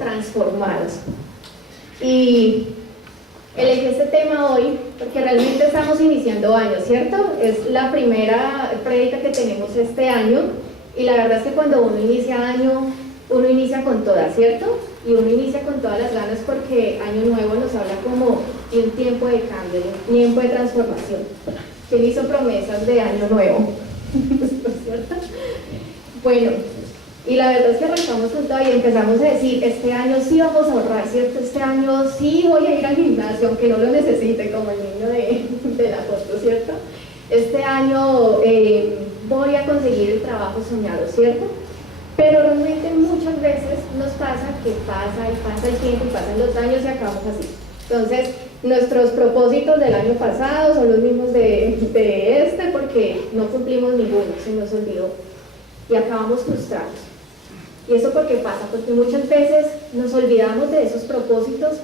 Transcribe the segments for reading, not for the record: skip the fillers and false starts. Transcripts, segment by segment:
transformados. Y elegí este tema hoy porque realmente estamos iniciando años, ¿cierto? Es la primera prédica que tenemos este año y la verdad es que cuando uno inicia año, uno inicia con todas, ¿cierto? Y uno inicia con todas las ganas porque año nuevo nos habla como de un tiempo de cambio, de un tiempo de transformación. ¿Quién hizo promesas de año nuevo? ¿Cierto? Bueno, y la verdad es que arrancamos con todo y empezamos a decir, este año sí vamos a ahorrar, ¿cierto? Este año sí voy a ir al gimnasio, aunque no lo necesite, como el niño de la foto, ¿cierto? Este año voy a conseguir el trabajo soñado, ¿cierto? Pero realmente muchas veces nos pasa que pasa y pasa el tiempo y pasan los años y acabamos así. Entonces, nuestros propósitos del año pasado son los mismos de este porque no cumplimos ninguno, se nos olvidó y acabamos frustrados. ¿Y eso por qué pasa? Porque muchas veces nos olvidamos de esos propósitos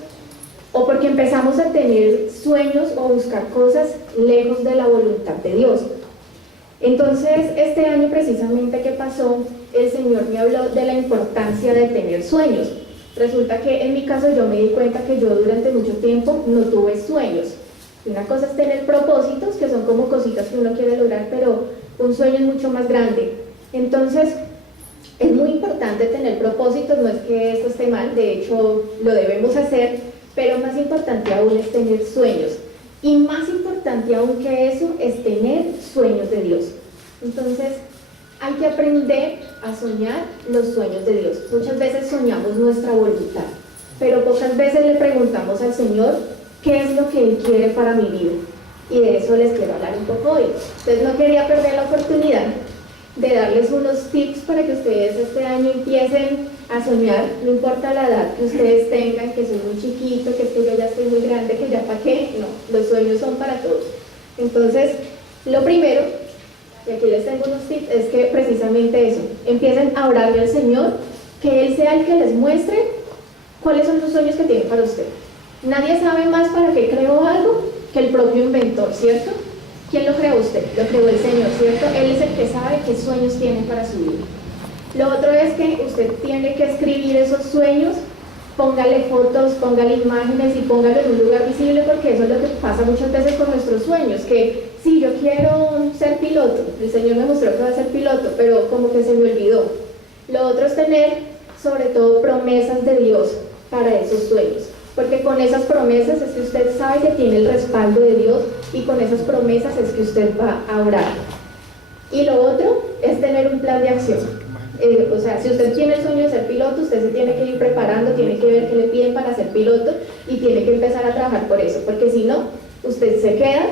o porque empezamos a tener sueños o buscar cosas lejos de la voluntad de Dios. Entonces, este año precisamente, ¿qué pasó? El Señor me habló de la importancia de tener sueños. Resulta que en mi caso yo me di cuenta que yo durante mucho tiempo no tuve sueños. Y una cosa es tener propósitos, que son como cositas que uno quiere lograr, pero un sueño es mucho más grande. Entonces, es muy importante tener propósitos, no es que esto esté mal, de hecho lo debemos hacer, pero más importante aún es tener sueños. Y más importante aún que eso es tener sueños de Dios. Entonces, hay que aprender a soñar los sueños de Dios. Muchas veces soñamos nuestra voluntad, pero pocas veces le preguntamos al Señor qué es lo que Él quiere para mi vida. Y de eso les quiero hablar un poco hoy. Entonces, no quería perder la oportunidad de darles unos tips para que ustedes este año empiecen a soñar, no importa la edad que ustedes tengan, que soy muy chiquito, que es que yo ya estoy muy grande, que ya para qué, no, los sueños son para todos. Entonces, lo primero, y aquí les tengo unos tips, es que precisamente eso, empiecen a orarle al Señor, que Él sea el que les muestre cuáles son los sueños que tiene para usted. Nadie sabe más para qué creó algo que el propio inventor, ¿cierto? ¿Quién lo creó? Usted, lo creó el Señor, ¿cierto? Él es el que sabe qué sueños tiene para su vida. Lo otro es que usted tiene que escribir esos sueños, póngale fotos, póngale imágenes y póngalo en un lugar visible, porque eso es lo que pasa muchas veces con nuestros sueños, que sí, yo quiero ser piloto, el Señor me mostró que va a ser piloto, pero como que se me olvidó. Lo otro es tener, sobre todo, promesas de Dios para esos sueños, porque con esas promesas es que usted sabe que tiene el respaldo de Dios y con esas promesas es que usted va a orar. Y lo otro es tener un plan de acción. O sea, si usted tiene el sueño de ser piloto, usted se tiene que ir preparando, tiene que ver qué le piden para ser piloto y tiene que empezar a trabajar por eso, porque si no, usted se queda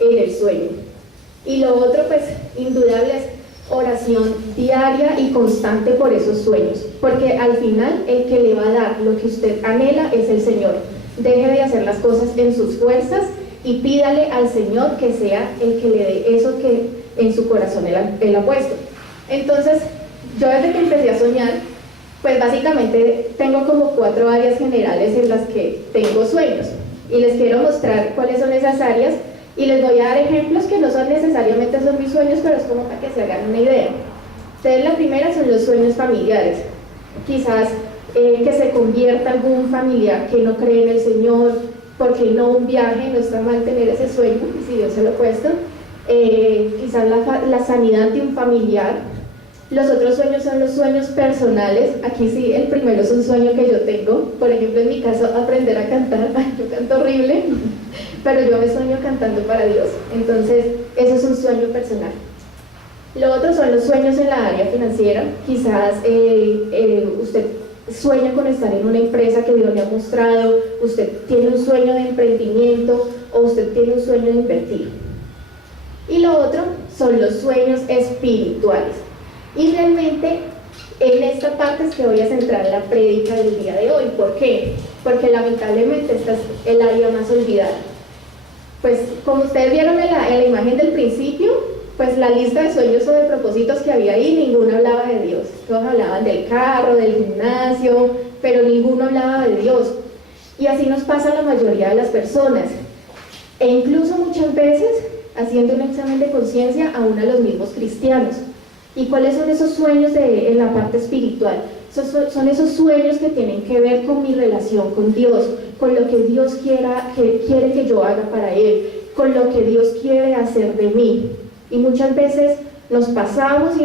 en el sueño. Y lo otro, pues, indudable es oración diaria y constante por esos sueños, porque al final el que le va a dar lo que usted anhela es el Señor. Deje de hacer las cosas en sus fuerzas y pídale al Señor que sea el que le dé eso que en su corazón él ha puesto. Entonces, yo desde que empecé a soñar, pues básicamente tengo como 4 áreas generales en las que tengo sueños y les quiero mostrar cuáles son esas áreas y les voy a dar ejemplos que no son necesariamente son mis sueños, pero es como para que se hagan una idea. Entonces, la primera son los sueños familiares. Quizás que se convierta algún familiar que no cree en el Señor, porque no un viaje, no está mal tener ese sueño, si Dios se lo ha puesto. Quizás la sanidad de un familiar. Los otros sueños son los sueños personales. Aquí sí, el primero es un sueño que yo tengo. Por ejemplo, en mi caso, aprender a cantar. Yo canto horrible, pero yo me sueño cantando para Dios. Entonces, eso es un sueño personal. Lo otro son los sueños en la área financiera. Quizás usted sueña con estar en una empresa que Dios le ha mostrado, usted tiene un sueño de emprendimiento o usted tiene un sueño de invertir. Y lo otro son los sueños espirituales. Y realmente en esta parte es que voy a centrar la prédica del día de hoy. ¿Por qué? Porque lamentablemente esta es el área más olvidada. Pues como ustedes vieron en la imagen del principio, pues la lista de sueños o de propósitos que había ahí, ninguno hablaba de Dios. Todos hablaban del carro, del gimnasio, pero ninguno hablaba de Dios. Y así nos pasa a la mayoría de las personas. E incluso muchas veces, haciendo un examen de conciencia, aún a los mismos cristianos. ¿Y cuáles son esos sueños en la parte espiritual? Son esos sueños que tienen que ver con mi relación con Dios, con lo que Dios quiere que yo haga para Él, con lo que Dios quiere hacer de mí. Y muchas veces nos pasamos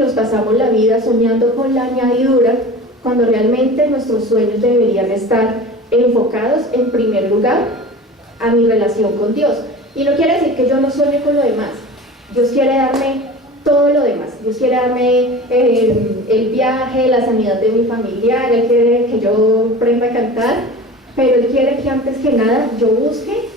la vida soñando con la añadidura, cuando realmente nuestros sueños deberían estar enfocados en primer lugar a mi relación con Dios. Y no quiere decir que yo no sueñe con lo demás. Dios quiere darme todo lo demás. Dios quiere darme el viaje, la sanidad de mi familiar, Él quiere que yo aprenda a cantar, pero Él quiere que antes que nada yo busque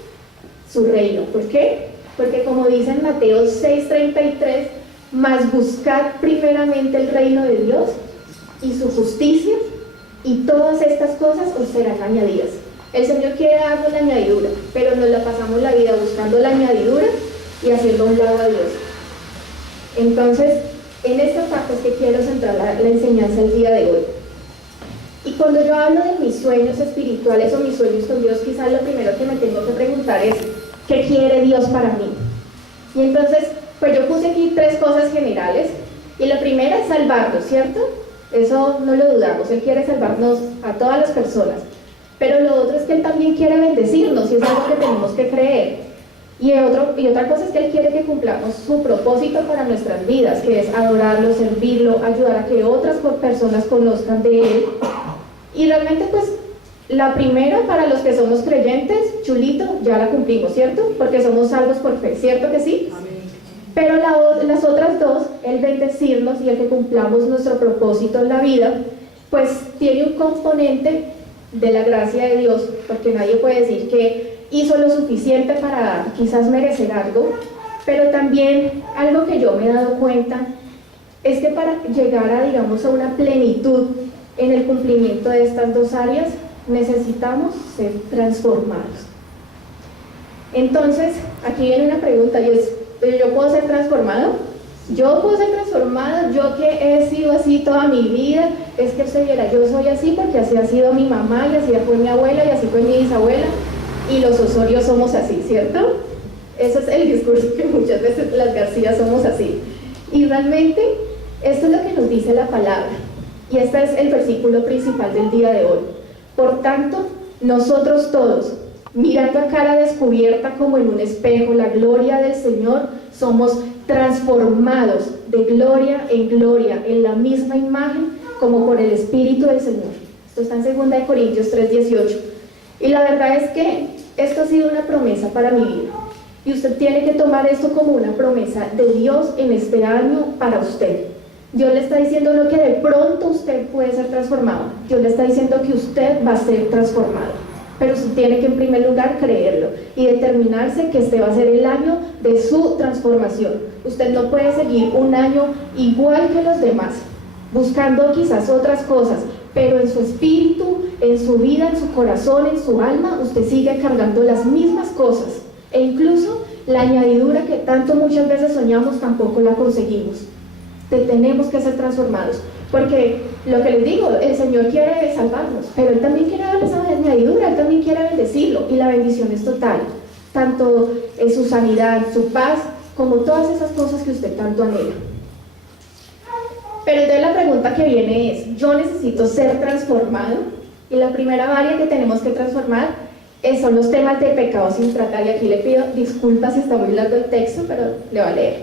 su reino. ¿Por qué? Porque como dice en Mateo 6:33, mas buscad primeramente el reino de Dios y su justicia, y todas estas cosas os serán añadidas. El Señor quiere darnos la añadidura, pero nos la pasamos la vida buscando la añadidura y haciendo a un lado a Dios. Entonces, en esta parte es que quiero centrar la enseñanza el día de hoy. Y cuando yo hablo de mis sueños espirituales o mis sueños con Dios, quizás lo primero que me tengo que preguntar es, ¿qué quiere Dios para mí? Y entonces, pues yo puse aquí 3 cosas generales, y la primera es salvarnos, ¿cierto? Eso no lo dudamos, Él quiere salvarnos a todas las personas, pero lo otro es que Él también quiere bendecirnos, y es algo que tenemos que creer. Y otra cosa es que Él quiere que cumplamos su propósito para nuestras vidas, que es adorarlo, servirlo, ayudar a que otras personas conozcan de Él. Y realmente pues la primera, para los que somos creyentes, chulito, ya la cumplimos, ¿cierto? Porque somos salvos por fe, ¿cierto que sí? Amén. Pero las otras 2, el bendecirnos y el que cumplamos nuestro propósito en la vida, pues tiene un componente de la gracia de Dios, porque nadie puede decir que hizo lo suficiente para quizás merecer algo, pero también algo que yo me he dado cuenta es que para llegar a, digamos, a una plenitud en el cumplimiento de estas 2 áreas, necesitamos ser transformados. Entonces, aquí viene una pregunta, y es, ¿yo puedo ser transformado? Yo puedo ser transformado, yo que he sido así toda mi vida, es que usted viera, yo soy así porque así ha sido mi mamá, y así fue mi abuela, y así fue mi bisabuela, y los Osorio somos así, ¿cierto? Ese es el discurso que muchas veces las García somos así. Y realmente, esto es lo que nos dice la palabra, y este es el versículo principal del día de hoy. Por tanto, nosotros todos, mirando a cara descubierta como en un espejo la gloria del Señor, somos transformados de gloria en gloria en la misma imagen como por el Espíritu del Señor. Esto está en 2 Corintios 3:18. Y la verdad es que esto ha sido una promesa para mi vida, y usted tiene que tomar esto como una promesa de Dios en este año para usted. Dios le está diciendo lo que de pronto usted puede ser transformado. Dios le está diciendo que usted va a ser transformado, pero usted tiene que en primer lugar creerlo y determinarse que este va a ser el año de su transformación. Usted no puede seguir un año igual que los demás, buscando quizás otras cosas, pero en su espíritu, en su vida, en su corazón, en su alma, usted sigue cargando las mismas cosas, e incluso la añadidura que tanto muchas veces soñamos tampoco la conseguimos. Tenemos que ser transformados, porque lo que les digo, el Señor quiere salvarnos, pero Él también quiere darles esa añadidura, Él también quiere bendecirlo, y la bendición es total, tanto en su sanidad, su paz, como todas esas cosas que usted tanto anhela. Pero entonces la pregunta que viene es, ¿yo necesito ser transformado? Y la primera área que tenemos que transformar son los temas de pecado sin tratar, y aquí le pido disculpas si está muy largo el texto, pero le voy a leer.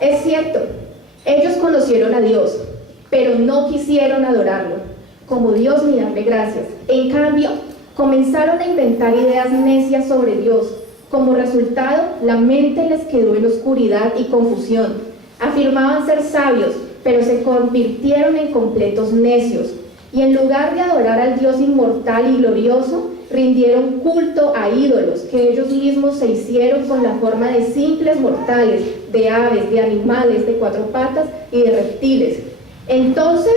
Es cierto, ellos conocieron a Dios, pero no quisieron adorarlo como Dios ni darle gracias. En cambio, comenzaron a inventar ideas necias sobre Dios. Como resultado, la mente les quedó en oscuridad y confusión. Afirmaban ser sabios, pero se convirtieron en completos necios. Y en lugar de adorar al Dios inmortal y glorioso, rindieron culto a ídolos que ellos mismos se hicieron con la forma de simples mortales, de aves, de animales, de 4 patas y de reptiles. Entonces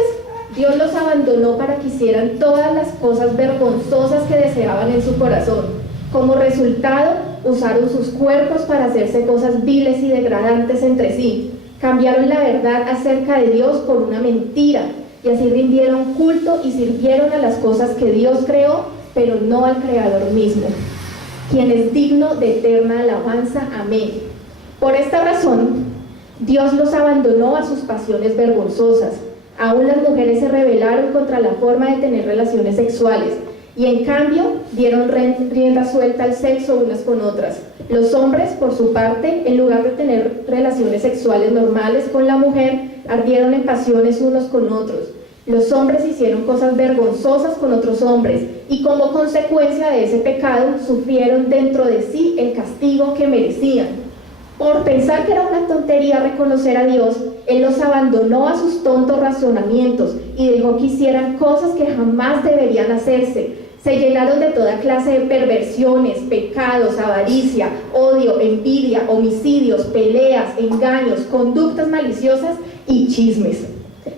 Dios los abandonó para que hicieran todas las cosas vergonzosas que deseaban en su corazón. Como resultado, usaron sus cuerpos para hacerse cosas viles y degradantes entre sí. Cambiaron la verdad acerca de Dios por una mentira, y así rindieron culto y sirvieron a las cosas que Dios creó, pero no al Creador mismo, quien es digno de eterna alabanza. Amén. Por esta razón, Dios los abandonó a sus pasiones vergonzosas. Aún las mujeres se rebelaron contra la forma de tener relaciones sexuales y en cambio dieron rienda suelta al sexo unas con otras. Los hombres, por su parte, en lugar de tener relaciones sexuales normales con la mujer, ardieron en pasiones unos con otros. Los hombres hicieron cosas vergonzosas con otros hombres y como consecuencia de ese pecado sufrieron dentro de sí el castigo que merecían. Por pensar que era una tontería reconocer a Dios, Él los abandonó a sus tontos razonamientos y dejó que hicieran cosas que jamás deberían hacerse. Se llenaron de toda clase de perversiones, pecados, avaricia, odio, envidia, homicidios, peleas, engaños, conductas maliciosas y chismes.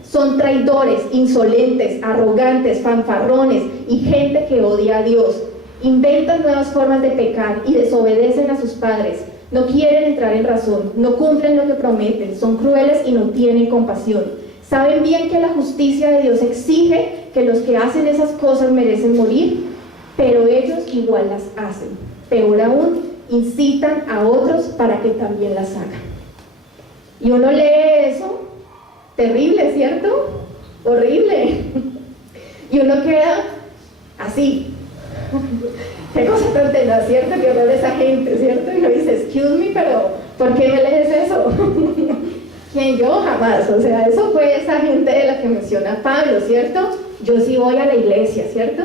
Son traidores, insolentes, arrogantes, fanfarrones y gente que odia a Dios. Inventan nuevas formas de pecar y desobedecen a sus padres. No quieren entrar en razón, no cumplen lo que prometen, son crueles y no tienen compasión. Saben bien que la justicia de Dios exige que los que hacen esas cosas merecen morir, pero ellos igual las hacen. Peor aún, incitan a otros para que también las hagan. Y uno lee eso, terrible, ¿cierto? Horrible. Y uno queda así. Qué cosa tan tenaz, ¿cierto? Que horror esa gente, ¿cierto? Y uno dice, excuse me, pero ¿por qué me lees eso? ¿Quién? Yo jamás. O sea, eso fue esa gente de la que menciona Pablo, ¿cierto? Yo sí voy a la iglesia, ¿cierto?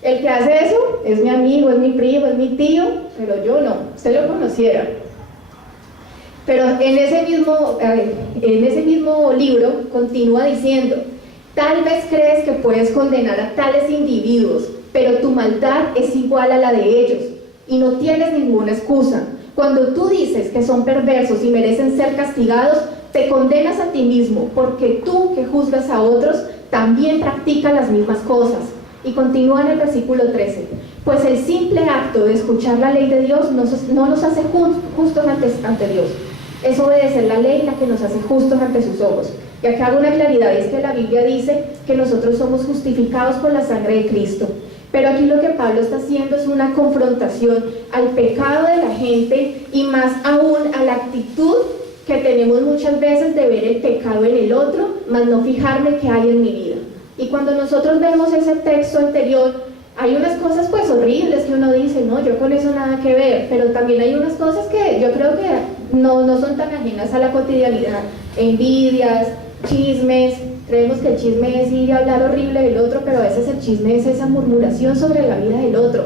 El que hace eso es mi amigo, es mi primo, es mi tío, pero yo no. Usted lo conociera. Pero en ese mismo libro continúa diciendo, tal vez crees que puedes condenar a tales individuos, pero tu maldad es igual a la de ellos y no tienes ninguna excusa. Cuando tú dices que son perversos y merecen ser castigados, te condenas a ti mismo, porque tú que juzgas a otros también practicas las mismas cosas. Y continúa en el versículo 13, pues el simple acto de escuchar la ley de Dios no nos hace justos ante Dios. Es obedecer la ley la que nos hace justos ante sus ojos. Y acá hago una claridad, es que la Biblia dice que nosotros somos justificados por la sangre de Cristo. Pero aquí lo que Pablo está haciendo es una confrontación al pecado de la gente y más aún a la actitud que tenemos muchas veces de ver el pecado en el otro, más no fijarme qué hay en mi vida. Y cuando nosotros vemos ese texto anterior, hay unas cosas pues horribles que uno dice, no, yo con eso nada que ver, pero también hay unas cosas que yo creo que no son tan ajenas a la cotidianidad, envidias, chismes. Creemos que el chisme es ir a hablar horrible del otro, pero a veces el chisme es esa murmuración sobre la vida del otro.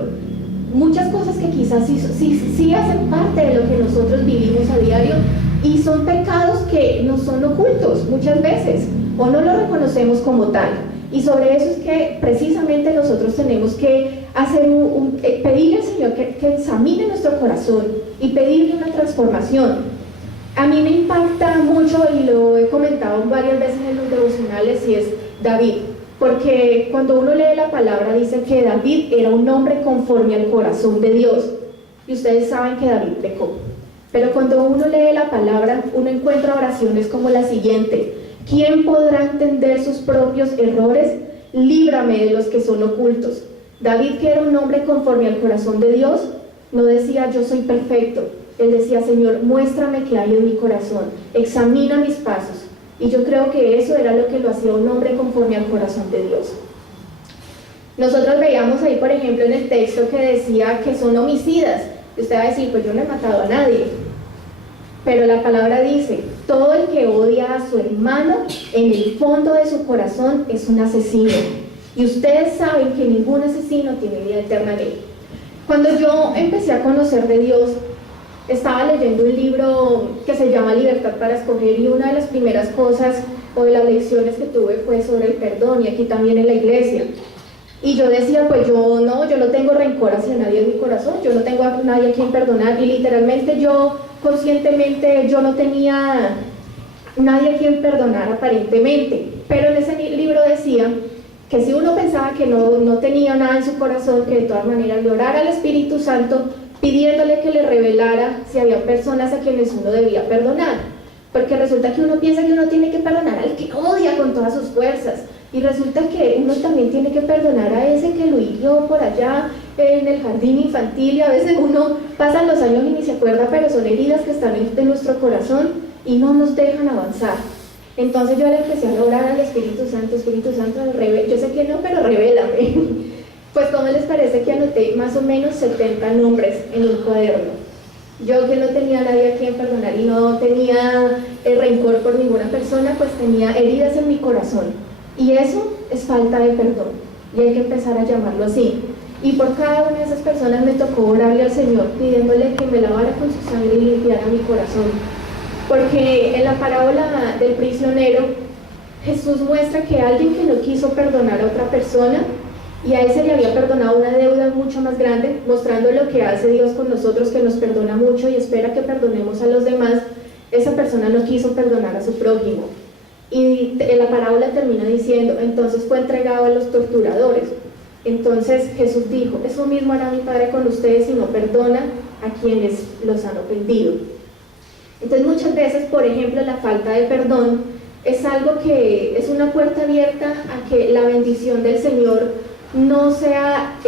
Muchas cosas que quizás sí hacen parte de lo que nosotros vivimos a diario y son pecados que nos son ocultos muchas veces o no lo reconocemos como tal. Y sobre eso es que precisamente nosotros tenemos que hacer pedirle al Señor que examine nuestro corazón y pedirle una transformación. A mí me impacta mucho, y lo he comentado varias veces en los devocionales, y es David, porque cuando uno lee la palabra dice que David era un hombre conforme al corazón de Dios, y ustedes saben que David pecó, pero cuando uno lee la palabra, uno encuentra oraciones como la siguiente: ¿quién podrá entender sus propios errores? Líbrame de los que son ocultos. David, que era un hombre conforme al corazón de Dios, no decía yo soy perfecto. Él decía, Señor, muéstrame qué hay en mi corazón, examina mis pasos. Y yo creo que eso era lo que lo hacía un hombre conforme al corazón de Dios. Nosotros veíamos ahí, por ejemplo, en el texto que decía que son homicidas. Y usted va a decir, pues yo no he matado a nadie. Pero la palabra dice, todo el que odia a su hermano, en el fondo de su corazón es un asesino. Y ustedes saben que ningún asesino tiene vida eterna en él. Cuando yo empecé a conocer de Dios, estaba leyendo un libro que se llama Libertad para Escoger, y una de las primeras cosas o de las lecciones que tuve fue sobre el perdón, y aquí también en la iglesia. Y yo decía, pues yo no tengo rencor hacia nadie en mi corazón, yo no tengo a nadie a quien perdonar, y literalmente yo, conscientemente, yo no tenía nadie a quien perdonar aparentemente. Pero en ese libro decía que si uno pensaba que no tenía nada en su corazón, que de todas maneras le orara al Espíritu Santo, pidiéndole que le revelara si había personas a quienes uno debía perdonar, porque resulta que uno piensa que uno tiene que perdonar al que odia con todas sus fuerzas, y resulta que uno también tiene que perdonar a ese que lo hirió por allá en el jardín infantil, y a veces uno pasa los años y ni se acuerda, pero son heridas que están en nuestro corazón y no nos dejan avanzar. Entonces yo le empecé a orar al Espíritu Santo, yo sé que no, pero revélame. Pues ¿cómo les parece que anoté más o menos 70 nombres en un cuaderno? Yo que no tenía a nadie a quien perdonar y no tenía rencor por ninguna persona, pues tenía heridas en mi corazón. Y eso es falta de perdón. Y hay que empezar a llamarlo así. Y por cada una de esas personas me tocó orarle al Señor, pidiéndole que me lavara con su sangre y limpiara mi corazón. Porque en la parábola del prisionero, Jesús muestra que alguien que no quiso perdonar a otra persona, y a ese le había perdonado una deuda mucho más grande, mostrando lo que hace Dios con nosotros, que nos perdona mucho y espera que perdonemos a los demás. Esa persona no quiso perdonar a su prójimo. Y la parábola termina diciendo, entonces fue entregado a los torturadores. Entonces Jesús dijo, eso mismo hará mi Padre con ustedes si no perdona a quienes los han ofendido. Entonces muchas veces, por ejemplo, la falta de perdón es algo que es una puerta abierta a que la bendición del Señor no sea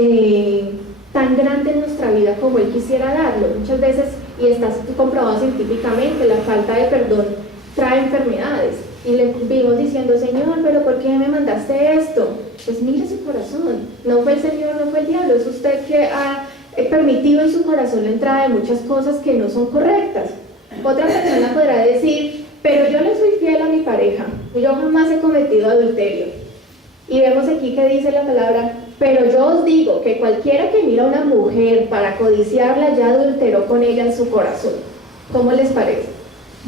tan grande en nuestra vida como Él quisiera darlo. Muchas veces, y está comprobado científicamente, la falta de perdón trae enfermedades. Y le vimos diciendo, Señor, ¿pero por qué me mandaste esto? Pues mire su corazón, no fue el Señor, no fue el diablo, es usted que ha permitido en su corazón la entrada de muchas cosas que no son correctas. Otra persona podrá decir, pero yo le soy fiel a mi pareja, yo jamás he cometido adulterio. Y vemos aquí que dice la palabra, pero yo os digo que cualquiera que mira a una mujer para codiciarla ya adulteró con ella en su corazón. ¿Cómo les parece?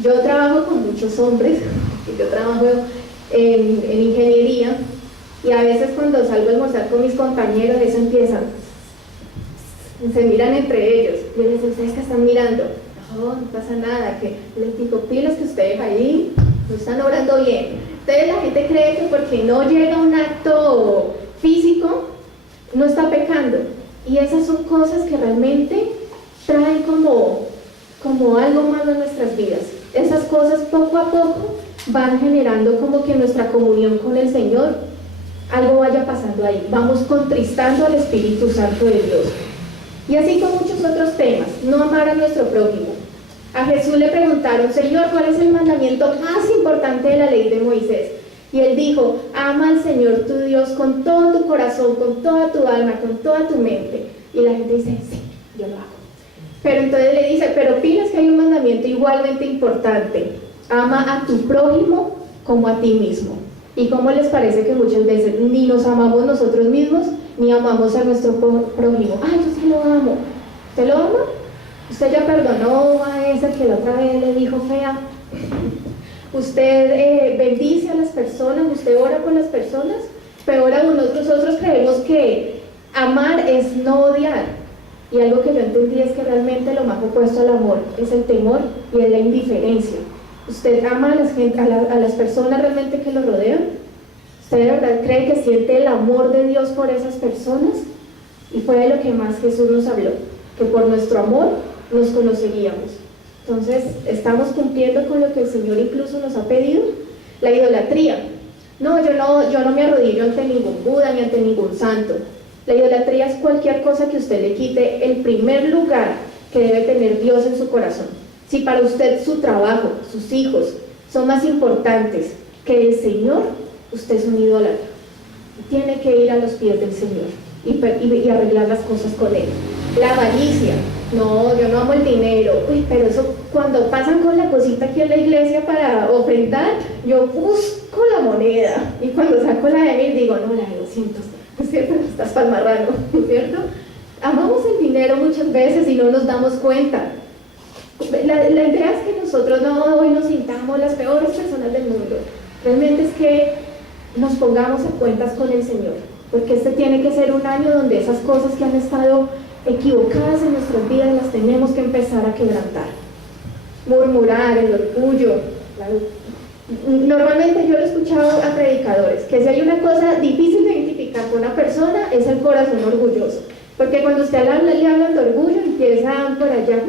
Yo trabajo con muchos hombres, yo trabajo en ingeniería, y a veces cuando salgo a almorzar con mis compañeros, eso empieza, se miran entre ellos, yo les digo, ¿ustedes qué están mirando? No pasa nada, que les digo, pilas que ustedes ahí no están obrando bien. Entonces la gente cree que porque no llega un acto físico, no está pecando. Y esas son cosas que realmente traen como algo malo en nuestras vidas. Esas cosas poco a poco van generando como que nuestra comunión con el Señor, algo vaya pasando ahí. Vamos contristando al Espíritu Santo de Dios. Y así con muchos otros temas, no amar a nuestro prójimo. A Jesús le preguntaron, Señor, ¿cuál es el mandamiento más importante de la ley de Moisés? Y él dijo, ama al Señor tu Dios con todo tu corazón, con toda tu alma, con toda tu mente. Y la gente dice, sí, yo lo hago. Pero entonces le dice, pero pilas que hay un mandamiento igualmente importante, ama a tu prójimo como a ti mismo. ¿Y cómo les parece que muchas veces ni nos amamos nosotros mismos, ni amamos a nuestro prójimo? Ay, yo sí lo amo. ¿Usted lo ama? ¿Usted ya perdonó a esa que la otra vez le dijo fea? ¿Usted bendice a las personas? ¿Usted ora por las personas? Peor aún, nosotros creemos que amar es no odiar. Y algo que yo entendí es que realmente lo más opuesto al amor es el temor y es la indiferencia. ¿Usted ama a las personas realmente que lo rodean? ¿Usted de verdad cree que siente el amor de Dios por esas personas? Y fue de lo que más Jesús nos habló, que por nuestro amor nos conoceríamos. Entonces, ¿estamos cumpliendo con lo que el Señor incluso nos ha pedido? La idolatría. No, yo no me arrodillo ante ningún Buda ni ante ningún santo. La idolatría es cualquier cosa que usted le quite el primer lugar que debe tener Dios en su corazón. Si para usted su trabajo, sus hijos son más importantes que el Señor, usted es un idólatra. Tiene que ir a los pies del Señor y arreglar las cosas con Él. La avaricia. No, yo no amo el dinero. Uy, pero eso cuando pasan con la cosita aquí en la iglesia para ofrendar, yo busco la moneda. Y cuando saco la de 1000 digo, no, la de 200. ¿Es cierto? Estás palmarrano, ¿cierto? Amamos el dinero muchas veces y no nos damos cuenta. La idea es que nosotros no hoy nos sintamos las peores personas del mundo. Realmente es que nos pongamos a cuentas con el Señor, porque este tiene que ser un año donde esas cosas que han estado equivocadas en nuestras vidas las tenemos que empezar a quebrantar. Murmurar, el orgullo. Normalmente yo lo he escuchado a predicadores, que si hay una cosa difícil de identificar con una persona es el corazón orgulloso, porque cuando usted le hablan de orgullo empieza por allá,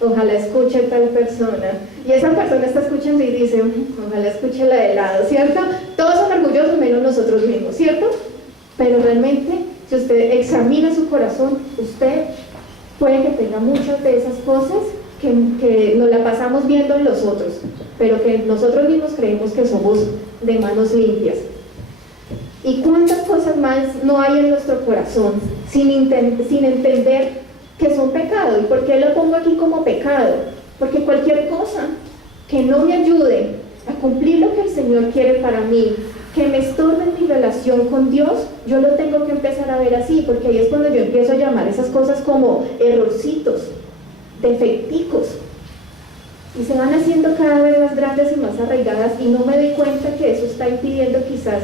ojalá escuche tal persona, y esa persona está escuchando y dice, ojalá escuche la de lado, ¿cierto? Todos son orgullosos menos nosotros mismos, ¿cierto? Pero realmente, si usted examina su corazón, usted puede que tenga muchas de esas cosas que nos la pasamos viendo en los otros. pero que nosotros mismos creemos que somos de manos limpias. ¿Y cuántas cosas más no hay en nuestro corazón sin entender que son pecado? ¿Y por qué lo pongo aquí como pecado? Porque cualquier cosa que no me ayude a cumplir lo que el Señor quiere para mí, que me estorbe en mi relación con Dios, yo lo tengo que empezar a ver así, porque ahí es cuando yo empiezo a llamar esas cosas como errorcitos, defecticos, y se van haciendo cada vez más grandes y más arraigadas, y no me doy cuenta que eso está impidiendo quizás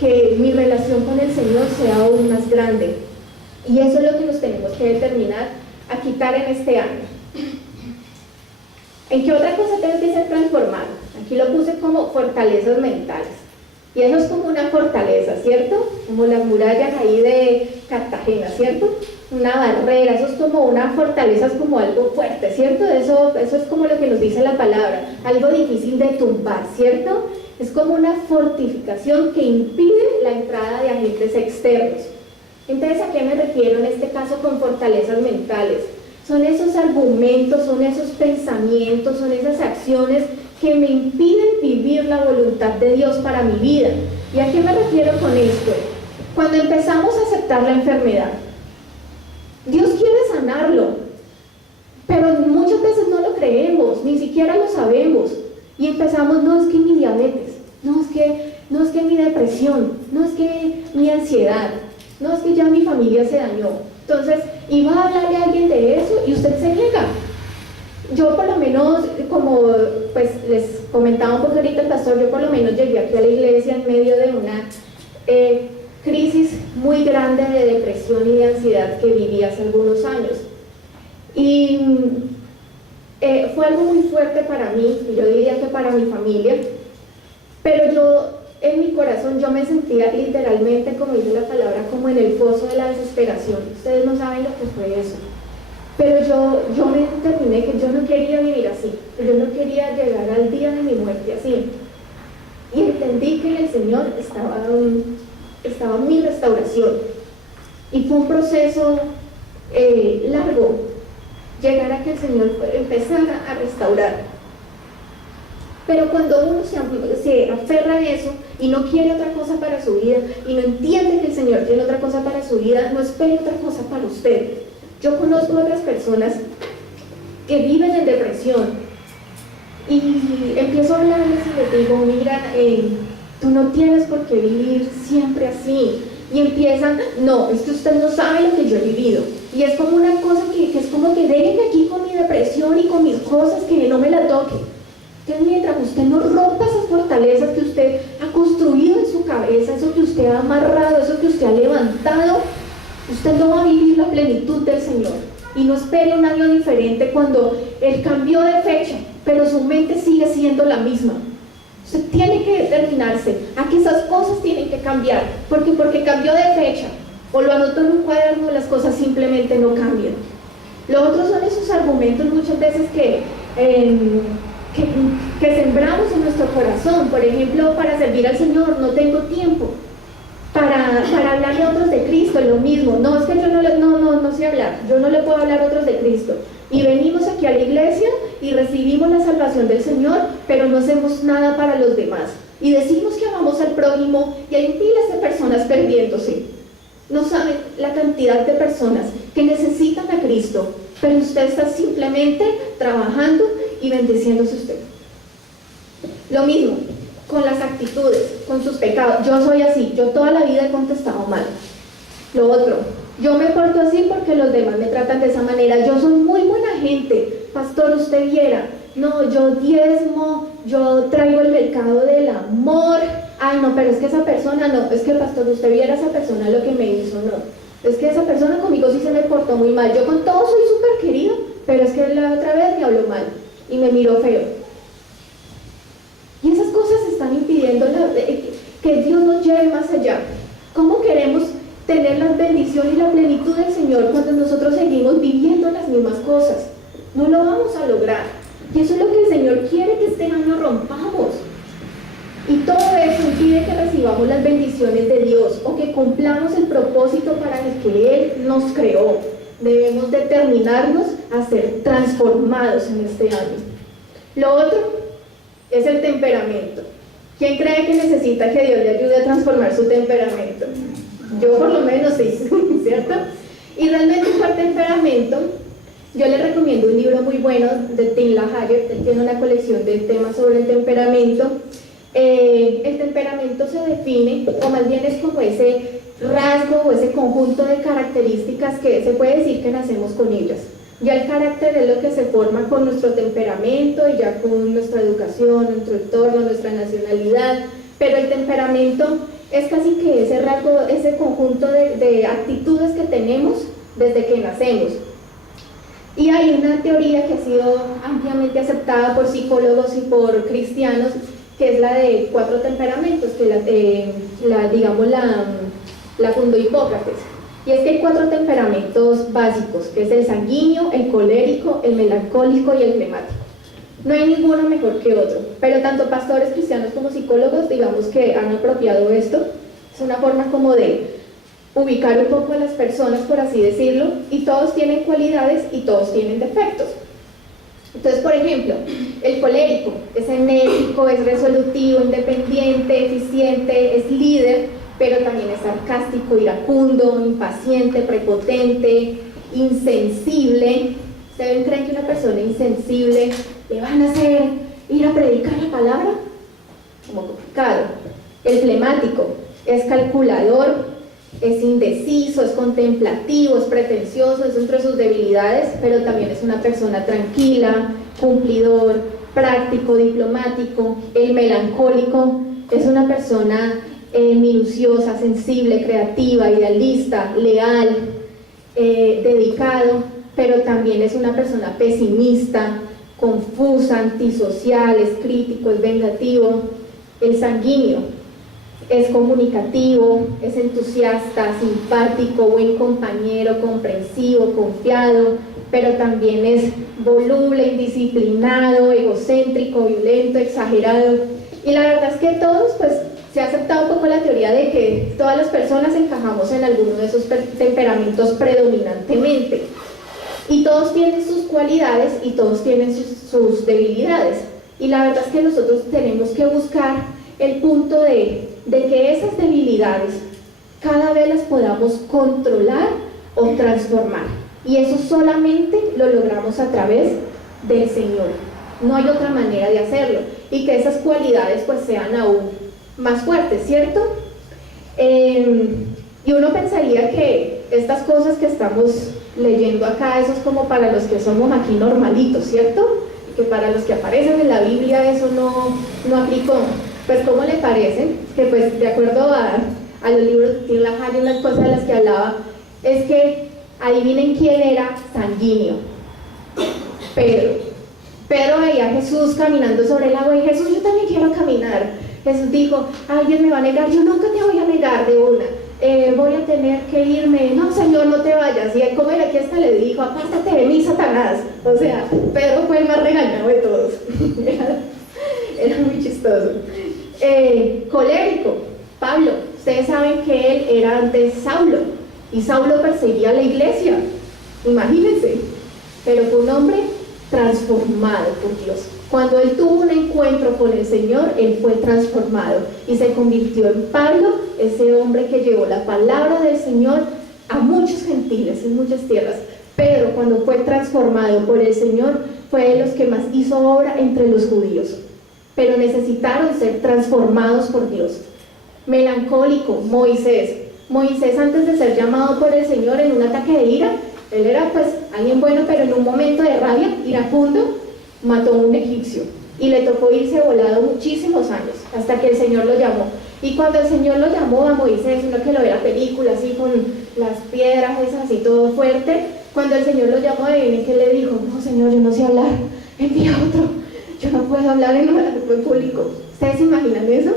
que mi relación con el Señor sea aún más grande. Y eso es lo que nos tenemos que determinar a quitar en este año. ¿En qué otra cosa tengo que ser transformado? Aquí lo puse como fortalezas mentales. Y eso es como una fortaleza, ¿cierto? Como las murallas ahí de Cartagena, ¿cierto? Una barrera, eso es como una fortaleza, es como algo fuerte, ¿cierto? Eso es como lo que nos dice la palabra, algo difícil de tumbar, ¿cierto? Es como una fortificación que impide la entrada de agentes externos. Entonces, ¿a qué me refiero en este caso con fortalezas mentales? Son esos argumentos, son esos pensamientos, son esas acciones que me impiden vivir la voluntad de Dios para mi vida. ¿Y a qué me refiero con esto? Cuando empezamos a aceptar la enfermedad, Dios quiere sanarlo, pero muchas veces no lo creemos, ni siquiera lo sabemos, y empezamos, no es que mi diabetes, no es que mi depresión, no es que mi ansiedad, no es que ya mi familia se dañó. Entonces, iba a hablarle a alguien de eso y usted se niega. Yo por lo menos, como pues les comentaba un poco ahorita el pastor, yo por lo menos llegué aquí a la iglesia en medio de una crisis muy grande de depresión y de ansiedad que viví hace algunos años. Y fue algo muy fuerte para mí, y yo diría que para mi familia, pero yo en mi corazón yo me sentía literalmente, como dice la palabra, como en el foso de la desesperación. Ustedes no saben lo que fue eso. Pero yo me determiné que yo no quería vivir así, yo no quería llegar al día de mi muerte así. Y entendí que en el Señor estaba mi restauración. Y fue un proceso largo, llegar a que el Señor empezara a restaurar. Pero cuando uno se aferra a eso y no quiere otra cosa para su vida y no entiende que el Señor tiene otra cosa para su vida, no espere otra cosa para usted. Yo conozco otras personas que viven en depresión y empiezo a hablarles y les digo, mira, tú no tienes por qué vivir siempre así. Y empiezan, no, es que usted no sabe lo que yo he vivido. Y es como una cosa que es como que déjenme aquí con mi depresión y con mis cosas, que no me la toque. Entonces, mientras usted no rompa esas fortalezas que usted ha construido en su cabeza, eso que usted ha amarrado, eso que usted ha levantado, usted no va a vivir la plenitud del Señor. Y no espere un año diferente cuando Él cambió de fecha, pero su mente sigue siendo la misma. Usted tiene que determinarse a que esas cosas tienen que cambiar, porque cambió de fecha o lo anotó en un cuaderno, las cosas simplemente no cambian. Lo otro son esos argumentos muchas veces que sembramos en nuestro corazón. Por ejemplo, para servir al Señor no tengo tiempo. Para hablarle a otros de Cristo, lo mismo. No, es que yo no sé hablar, yo no le puedo hablar a otros de Cristo. Y venimos aquí a la iglesia y recibimos la salvación del Señor, pero no hacemos nada para los demás. Y decimos que amamos al prójimo y hay miles de personas perdiéndose. No saben la cantidad de personas que necesitan a Cristo, pero usted está simplemente trabajando y bendiciéndose usted. Lo mismo con las actitudes, con sus pecados. Yo soy así, yo toda la vida he contestado mal. Lo otro, yo me porto así porque los demás me tratan de esa manera. Yo soy muy buena gente, pastor, usted viera. No, yo diezmo, yo traigo el mercado del amor. Ay, no, pero es que esa persona no, es que pastor, usted viera a esa persona lo que me hizo, no. Es que esa persona conmigo sí se me portó muy mal. Yo con todo soy súper querido, pero es que la otra vez me habló mal y me miró feo. Y esas cosas están impidiendo que Dios nos lleve más allá. ¿Cómo queremos tener la bendición y la plenitud del Señor cuando nosotros seguimos viviendo las mismas cosas? No lo vamos a lograr. Y eso es lo que el Señor quiere que este año rompamos. Y todo eso impide que recibamos las bendiciones de Dios o que cumplamos el propósito para el que Él nos creó. Debemos determinarnos a ser transformados en este año. Lo otro es el temperamento. ¿Quién cree que necesita que Dios le ayude a transformar su temperamento? Yo por lo menos sí, ¿cierto? Y realmente por temperamento, yo les recomiendo un libro muy bueno de Tim LaHaye. Él tiene una colección de temas sobre el temperamento. El temperamento se define, o más bien es como ese rasgo o ese conjunto de características que se puede decir que nacemos con ellas. Ya el carácter es lo que se forma con nuestro temperamento y ya con nuestra educación, nuestro entorno, nuestra nacionalidad, pero el temperamento es casi que ese rasgo, ese conjunto de actitudes que tenemos desde que nacemos. Y hay una teoría que ha sido ampliamente aceptada por psicólogos y por cristianos, que es la de 4 temperamentos, que la fundó Hipócrates. Y es que hay 4 temperamentos básicos, que es el sanguíneo, el colérico, el melancólico y el flemático. No hay ninguno mejor que otro, pero tanto pastores cristianos como psicólogos, digamos que han apropiado esto. Es una forma como de ubicar un poco a las personas, por así decirlo, y todos tienen cualidades y todos tienen defectos. Entonces, por ejemplo, el colérico es enérgico, es resolutivo, independiente, eficiente, es líder, pero también es sarcástico, iracundo, impaciente, prepotente, insensible. ¿Ustedes creen que una persona insensible le van a hacer ir a predicar la palabra? Como complicado. El flemático es calculador, es indeciso, es contemplativo, es pretencioso, es entre sus debilidades, pero también es una persona tranquila, cumplidor, práctico, diplomático. El melancólico es una persona minuciosa, sensible, creativa, idealista, leal, dedicado, pero también es una persona pesimista, confusa, antisocial, es crítico, es vengativo. El sanguíneo es comunicativo, es entusiasta, simpático, buen compañero, comprensivo, confiado, pero también es voluble, indisciplinado, egocéntrico, violento, exagerado. Y la verdad es que todos, pues, se ha aceptado un poco la teoría de que todas las personas encajamos en alguno de esos temperamentos predominantemente. Y todos tienen sus cualidades y todos tienen sus debilidades. Y la verdad es que nosotros tenemos que buscar el punto de que esas debilidades cada vez las podamos controlar o transformar. Y eso solamente lo logramos a través del Señor. No hay otra manera de hacerlo. Y que esas cualidades pues sean aún más fuertes, ¿cierto? Y uno pensaría que estas cosas que estamos leyendo acá, eso es como para los que somos aquí normalitos, ¿cierto? Que para los que aparecen en la Biblia eso no aplicó. Pues ¿cómo le parece? Que pues de acuerdo a los libros de Tim LaHaye, una cosa de las que hablaba es que adivinen quién era sanguíneo. Pedro veía a Jesús caminando sobre el agua y Jesús, yo también quiero caminar. Jesús dijo, alguien me va a negar, yo nunca te voy a negar de una. Voy a tener que irme, no Señor, no te vayas. Y él, como era que hasta le dijo, apártate de mí, Satanás. O sea, Pedro fue el más regañado de todos. Era muy chistoso. Colérico, Pablo, ustedes saben que él era antes Saulo, y Saulo perseguía a la iglesia, imagínense, pero fue un hombre transformado por Dios. Cuando él tuvo un encuentro con el Señor, él fue transformado y se convirtió en Pablo, ese hombre que llevó la palabra del Señor a muchos gentiles en muchas tierras. Pedro, cuando fue transformado por el Señor, fue de los que más hizo obra entre los judíos, pero necesitaron ser transformados por Dios. Melancólico, Moisés, antes de ser llamado por el Señor en un ataque de ira, él era pues alguien bueno, pero en un momento de rabia, iracundo, mató a un egipcio y le tocó irse volado muchísimos años hasta que el Señor lo llamó. Y cuando el Señor lo llamó a Moisés, uno que lo ve en la película así con las piedras esas así todo fuerte, cuando el Señor lo llamó, adivinen que le dijo, no Señor, yo no sé hablar, envía otro, yo no puedo hablar en público. ¿Ustedes se imaginan eso?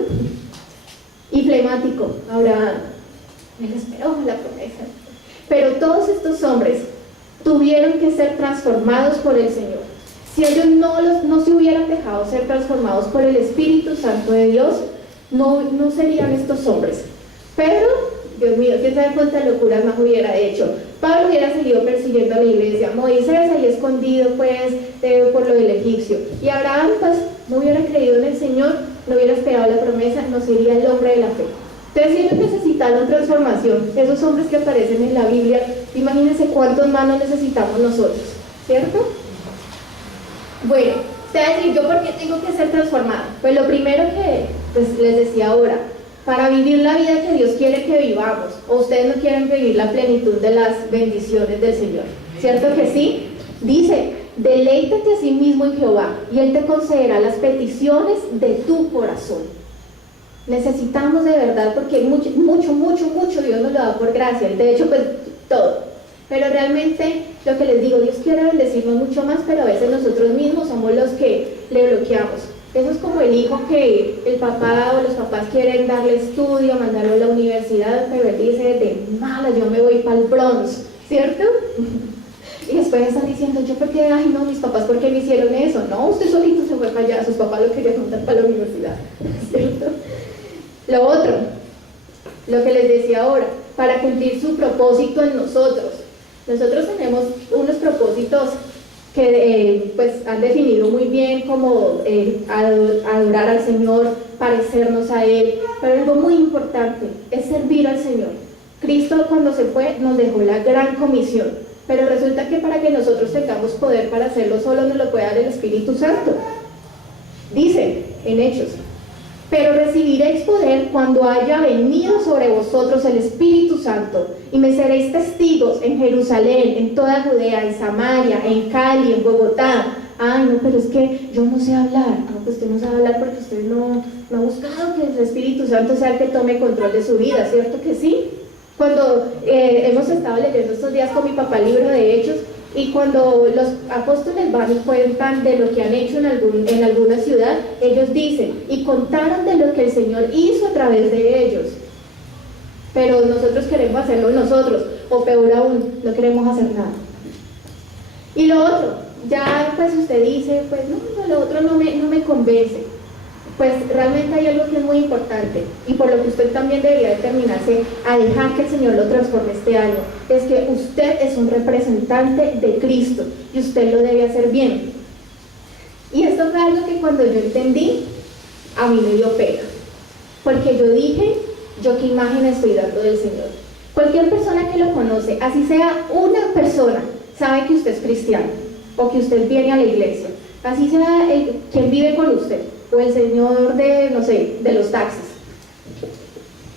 Y flemático, Abraham, él esperó la promesa. Pero todos estos hombres tuvieron que ser transformados por el Señor. Si ellos no se hubieran dejado ser transformados por el Espíritu Santo de Dios, no serían estos hombres. Pedro, Dios mío, quién sabe cuántas locuras más hubiera hecho. Pablo hubiera seguido persiguiendo a la iglesia. Moisés ahí escondido pues por lo del egipcio. Y Abraham pues no hubiera creído en el Señor, no hubiera esperado la promesa, no sería el hombre de la fe. Entonces ellos necesitaron transformación. Esos hombres que aparecen en la Biblia, imagínense cuántos manos necesitamos nosotros, ¿cierto? Bueno, te voy a decir, ¿yo por qué tengo que ser transformada? Pues lo primero que pues, les decía ahora, para vivir la vida que Dios quiere que vivamos, o ustedes no quieren vivir la plenitud de las bendiciones del Señor, ¿cierto que sí? Dice, deleítate a sí mismo en Jehová, y Él te concederá las peticiones de tu corazón. Necesitamos de verdad, porque mucho Dios nos lo da por gracia, de hecho pues todo, pero realmente lo que les digo, Dios quiere bendecirnos mucho más, pero a veces nosotros mismos somos los que le bloqueamos. Eso es como el hijo que el papá o los papás quieren darle estudio, mandarlo a la universidad, pero él dice, de mala, yo me voy para el Bronx, ¿cierto? Y después están diciendo, yo por qué, ay no, mis papás, ¿por qué me hicieron eso? No, usted solito se fue para allá, sus papás lo querían mandar para la universidad, ¿cierto? Lo otro, lo que les decía ahora, para cumplir su propósito en nosotros. Nosotros tenemos unos propósitos que pues han definido muy bien como adorar al Señor, parecernos a Él, pero algo muy importante es servir al Señor. Cristo cuando se fue nos dejó la gran comisión, pero resulta que para que nosotros tengamos poder para hacerlo solo nos lo puede dar el Espíritu Santo. Dice en Hechos, pero recibiréis poder cuando haya venido sobre vosotros el Espíritu Santo, y me seréis testigos en Jerusalén, en toda Judea, en Samaria, en Cali, en Bogotá. Ay, no, pero es que yo no sé hablar. No, pues usted no sabe hablar porque usted no ha buscado que el Espíritu Santo sea el que tome control de su vida, ¿cierto que sí? Cuando hemos estado leyendo estos días con mi papá el libro de Hechos, y cuando los apóstoles van y cuentan de lo que han hecho en alguna ciudad, ellos dicen, y contaron de lo que el Señor hizo a través de ellos. Pero nosotros queremos hacerlo nosotros, o peor aún, no queremos hacer nada. Y lo otro, ya pues usted dice, pues no, lo otro no me convence. Pues realmente hay algo que es muy importante, y por lo que usted también debería determinarse a dejar que el Señor lo transforme este año, es que usted es un representante de Cristo, y usted lo debe hacer bien. Y esto fue algo que cuando yo entendí, a mí me dio pena, porque yo dije, ¿yo qué imagen estoy dando del Señor? Cualquier persona que lo conoce, así sea una persona, sabe que usted es cristiano, o que usted viene a la iglesia, así sea quien vive con usted, o el señor de, no sé, de los taxis.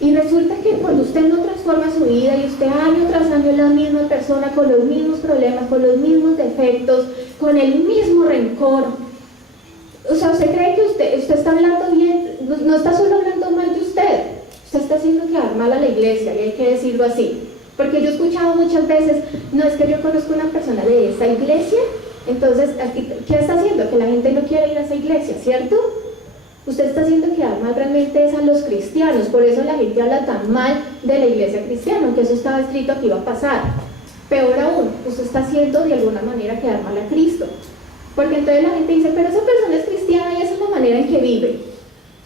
Y resulta que cuando usted no transforma su vida y usted año tras año es la misma persona con los mismos problemas, con los mismos defectos, con el mismo rencor, o sea, usted cree que usted está hablando bien, no está solo hablando mal de usted está haciendo quedar mal a la iglesia, y hay que decirlo así. Porque yo he escuchado muchas veces, no, es que yo conozco una persona de esa iglesia, entonces, ¿qué está haciendo? Que la gente no quiere ir a esa iglesia, ¿cierto? Usted está haciendo quedar mal realmente es a los cristianos, por eso la gente habla tan mal de la iglesia cristiana, aunque eso estaba escrito que iba a pasar. Peor aún, usted está haciendo de alguna manera quedar mal a Cristo, porque entonces la gente dice, pero esa persona es cristiana y esa es la manera en que vive.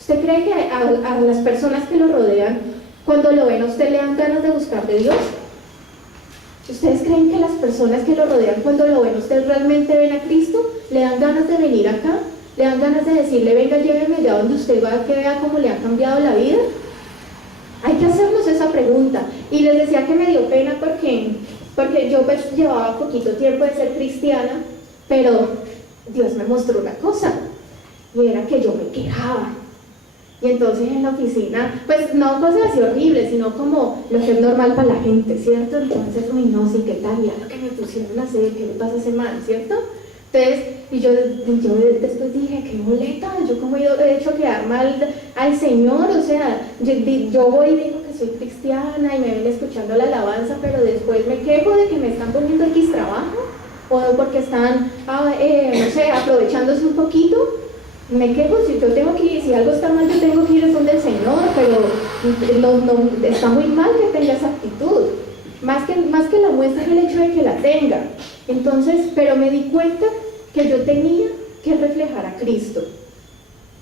¿Usted cree que a las personas que lo rodean, cuando lo ven a usted, le dan ganas de buscar de Dios? ¿Ustedes creen que las personas que lo rodean, cuando lo ven a usted, realmente ven a Cristo? ¿Le dan ganas de venir acá? ¿Le dan ganas de decirle, venga, lléveme allá donde usted va, que vea cómo le ha cambiado la vida? Hay que hacernos esa pregunta. Y les decía que me dio pena porque yo pues llevaba poquito tiempo de ser cristiana, pero Dios me mostró una cosa, y era que yo me quejaba. Y entonces en la oficina, pues no cosas así horribles, sino como lo que es normal para la gente, ¿cierto? Entonces, uy, no, sí, ¿qué tal? Mira lo que me pusieron a hacer, ¿qué me pasa ese man, ¿cierto? Entonces, y yo después dije, qué boleta, yo como he hecho quedar mal al Señor, o sea, yo voy y digo que soy cristiana y me ven escuchando la alabanza, pero después me quejo de que me están poniendo X trabajo, o porque están, no sé, aprovechándose un poquito. Me quejo, si yo tengo que ir, si algo está mal, yo tengo que ir al donde el Señor, pero no, está muy mal que tenga esa actitud. Más que la muestra es el hecho de que la tenga. Entonces, pero me di cuenta que yo tenía que reflejar a Cristo,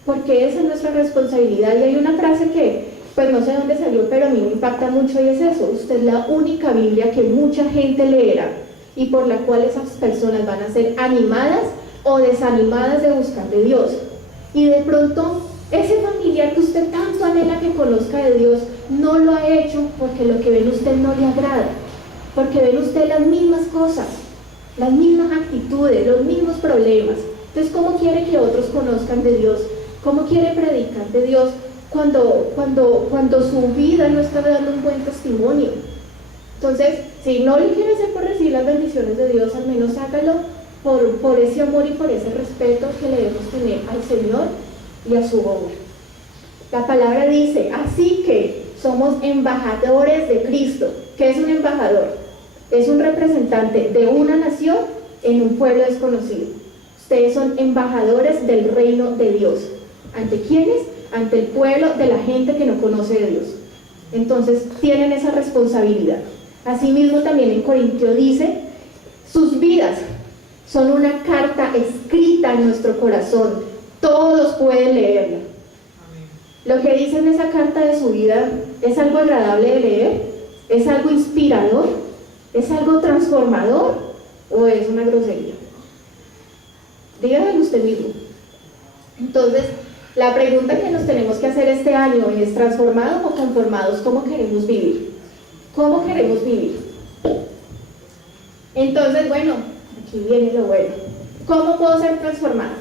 porque esa es nuestra responsabilidad. Y hay una frase que, pues no sé dónde salió, pero a mí me impacta mucho, y es eso: usted es la única Biblia que mucha gente leerá, y por la cual esas personas van a ser animadas o desanimadas de buscar de Dios. y de pronto ese familiar que usted tanto anhela que conozca de Dios no lo ha hecho porque lo que ve en usted no le agrada, porque ve en usted las mismas cosas, las mismas actitudes, los mismos problemas. Entonces, ¿cómo quiere que otros conozcan de Dios? ¿Cómo quiere predicar de Dios cuando su vida no está dando un buen testimonio? Entonces, si no le quiere hacer por recibir las bendiciones de Dios, al menos hágalo por ese amor y por ese respeto que le debemos tener al Señor y a su obra. La palabra dice, así que somos embajadores de Cristo. ¿Qué es un embajador? Es un representante de una nación en un pueblo desconocido. Ustedes son embajadores del reino de Dios. ¿Ante quiénes? Ante el pueblo de la gente que no conoce de Dios. Entonces tienen esa responsabilidad. Asimismo también en Corintio dice, sus vidas son una carta escrita en nuestro corazón. Todos pueden leerla. Lo que dice en esa carta de su vida es algo agradable de leer, es algo inspirador, es algo transformador o es una grosería. Díganme usted mismo. Entonces, la pregunta que nos tenemos que hacer este año es: ¿transformados o conformados? ¿Cómo queremos vivir? ¿Cómo queremos vivir? Entonces, bueno, aquí viene lo bueno. ¿Cómo puedo ser transformado?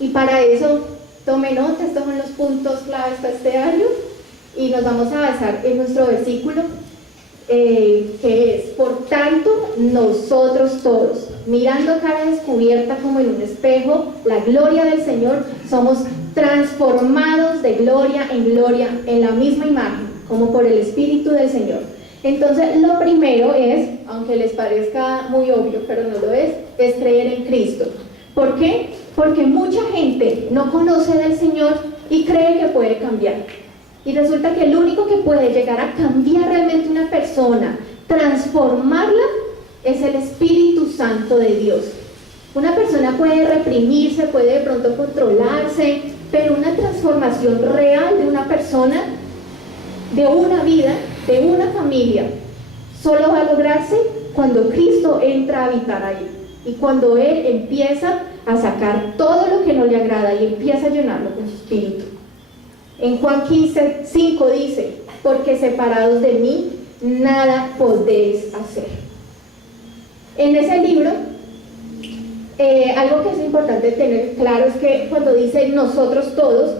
Y para eso, tome nota, estos son los puntos claves para este año, y nos vamos a basar en nuestro versículo, que es: por tanto, nosotros todos, mirando a cara descubierta como en un espejo la gloria del Señor, somos transformados de gloria en gloria en la misma imagen, como por el Espíritu del Señor. Entonces, lo primero es, aunque les parezca muy obvio, pero no lo es creer en Cristo. ¿Por qué? Porque mucha gente no conoce del Señor y cree que puede cambiar. Y resulta que el único que puede llegar a cambiar realmente una persona, transformarla, es el Espíritu Santo de Dios. Una persona puede reprimirse, puede de pronto controlarse, pero una transformación real de una persona, de una vida, de una familia, solo va a lograrse cuando Cristo entra a habitar ahí. Y cuando Él empieza a sacar todo lo que no le agrada y empieza a llenarlo con su Espíritu. En Juan 15:5 dice: porque separados de mí, nada podéis hacer. En ese libro, algo que es importante tener claro es que cuando dice nosotros todos,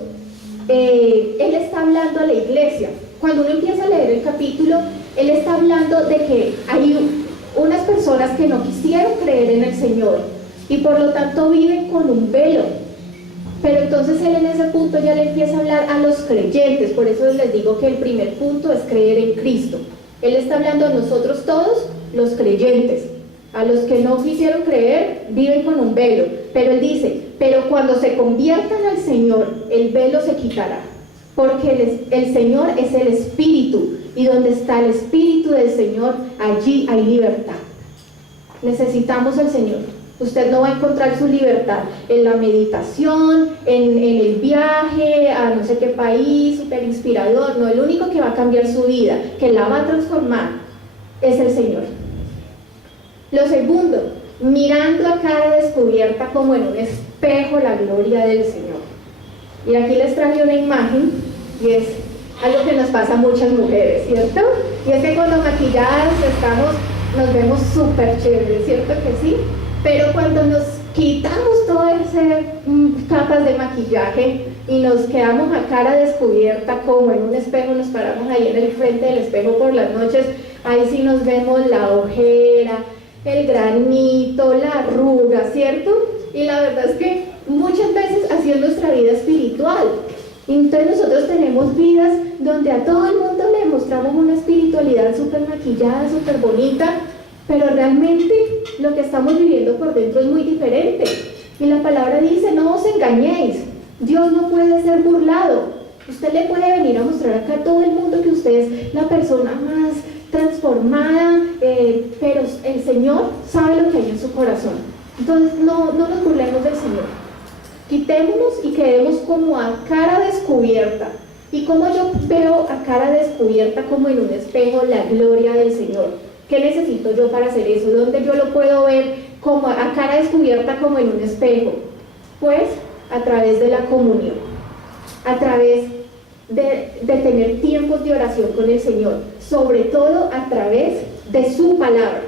Él está hablando a la iglesia. Cuando uno empieza a leer el capítulo, Él está hablando de que hay unas personas que no quisieron creer en el Señor y por lo tanto viven con un velo. Pero entonces Él en ese punto ya le empieza a hablar a los creyentes. Por eso les digo que el primer punto es creer en Cristo. Él está hablando a nosotros todos, los creyentes. A los que no quisieron creer, viven con un velo. Pero Él dice, pero cuando se conviertan al Señor, el velo se quitará. Porque el Señor es el Espíritu, y donde está el Espíritu del Señor, allí hay libertad. Necesitamos al Señor. Usted no va a encontrar su libertad en la meditación, en el viaje a no sé qué país, súper inspirador. No, el único que va a cambiar su vida, que la va a transformar, es el Señor. Lo segundo, mirando a cara descubierta como en un espejo la gloria del Señor. Y aquí les traje una imagen, y es algo que nos pasa a muchas mujeres, ¿cierto? Y es que cuando maquilladas nos vemos súper chéveres, ¿cierto que sí? Pero cuando nos quitamos todas esas capas de maquillaje y nos quedamos a cara descubierta como en un espejo, nos paramos ahí en el frente del espejo por las noches, ahí sí nos vemos la ojera, el granito, la arruga, ¿cierto? Y la verdad es que muchas veces así es nuestra vida espiritual. Entonces nosotros tenemos vidas donde a todo el mundo le mostramos una espiritualidad súper maquillada, súper bonita, pero realmente lo que estamos viviendo por dentro es muy diferente. Y la palabra dice, no os engañéis, Dios no puede ser burlado. Usted le puede venir a mostrar acá a todo el mundo que usted es la persona más transformada, pero el Señor sabe lo que hay en su corazón. Entonces no nos burlemos del Señor. Quitémonos y quedemos como a cara descubierta. Y como yo veo a cara descubierta como en un espejo la gloria del Señor. ¿Qué necesito yo para hacer eso? ¿Dónde yo lo puedo ver como a cara descubierta como en un espejo? Pues a través de la comunión, a través de tener tiempos de oración con el Señor, sobre todo a través de su palabra,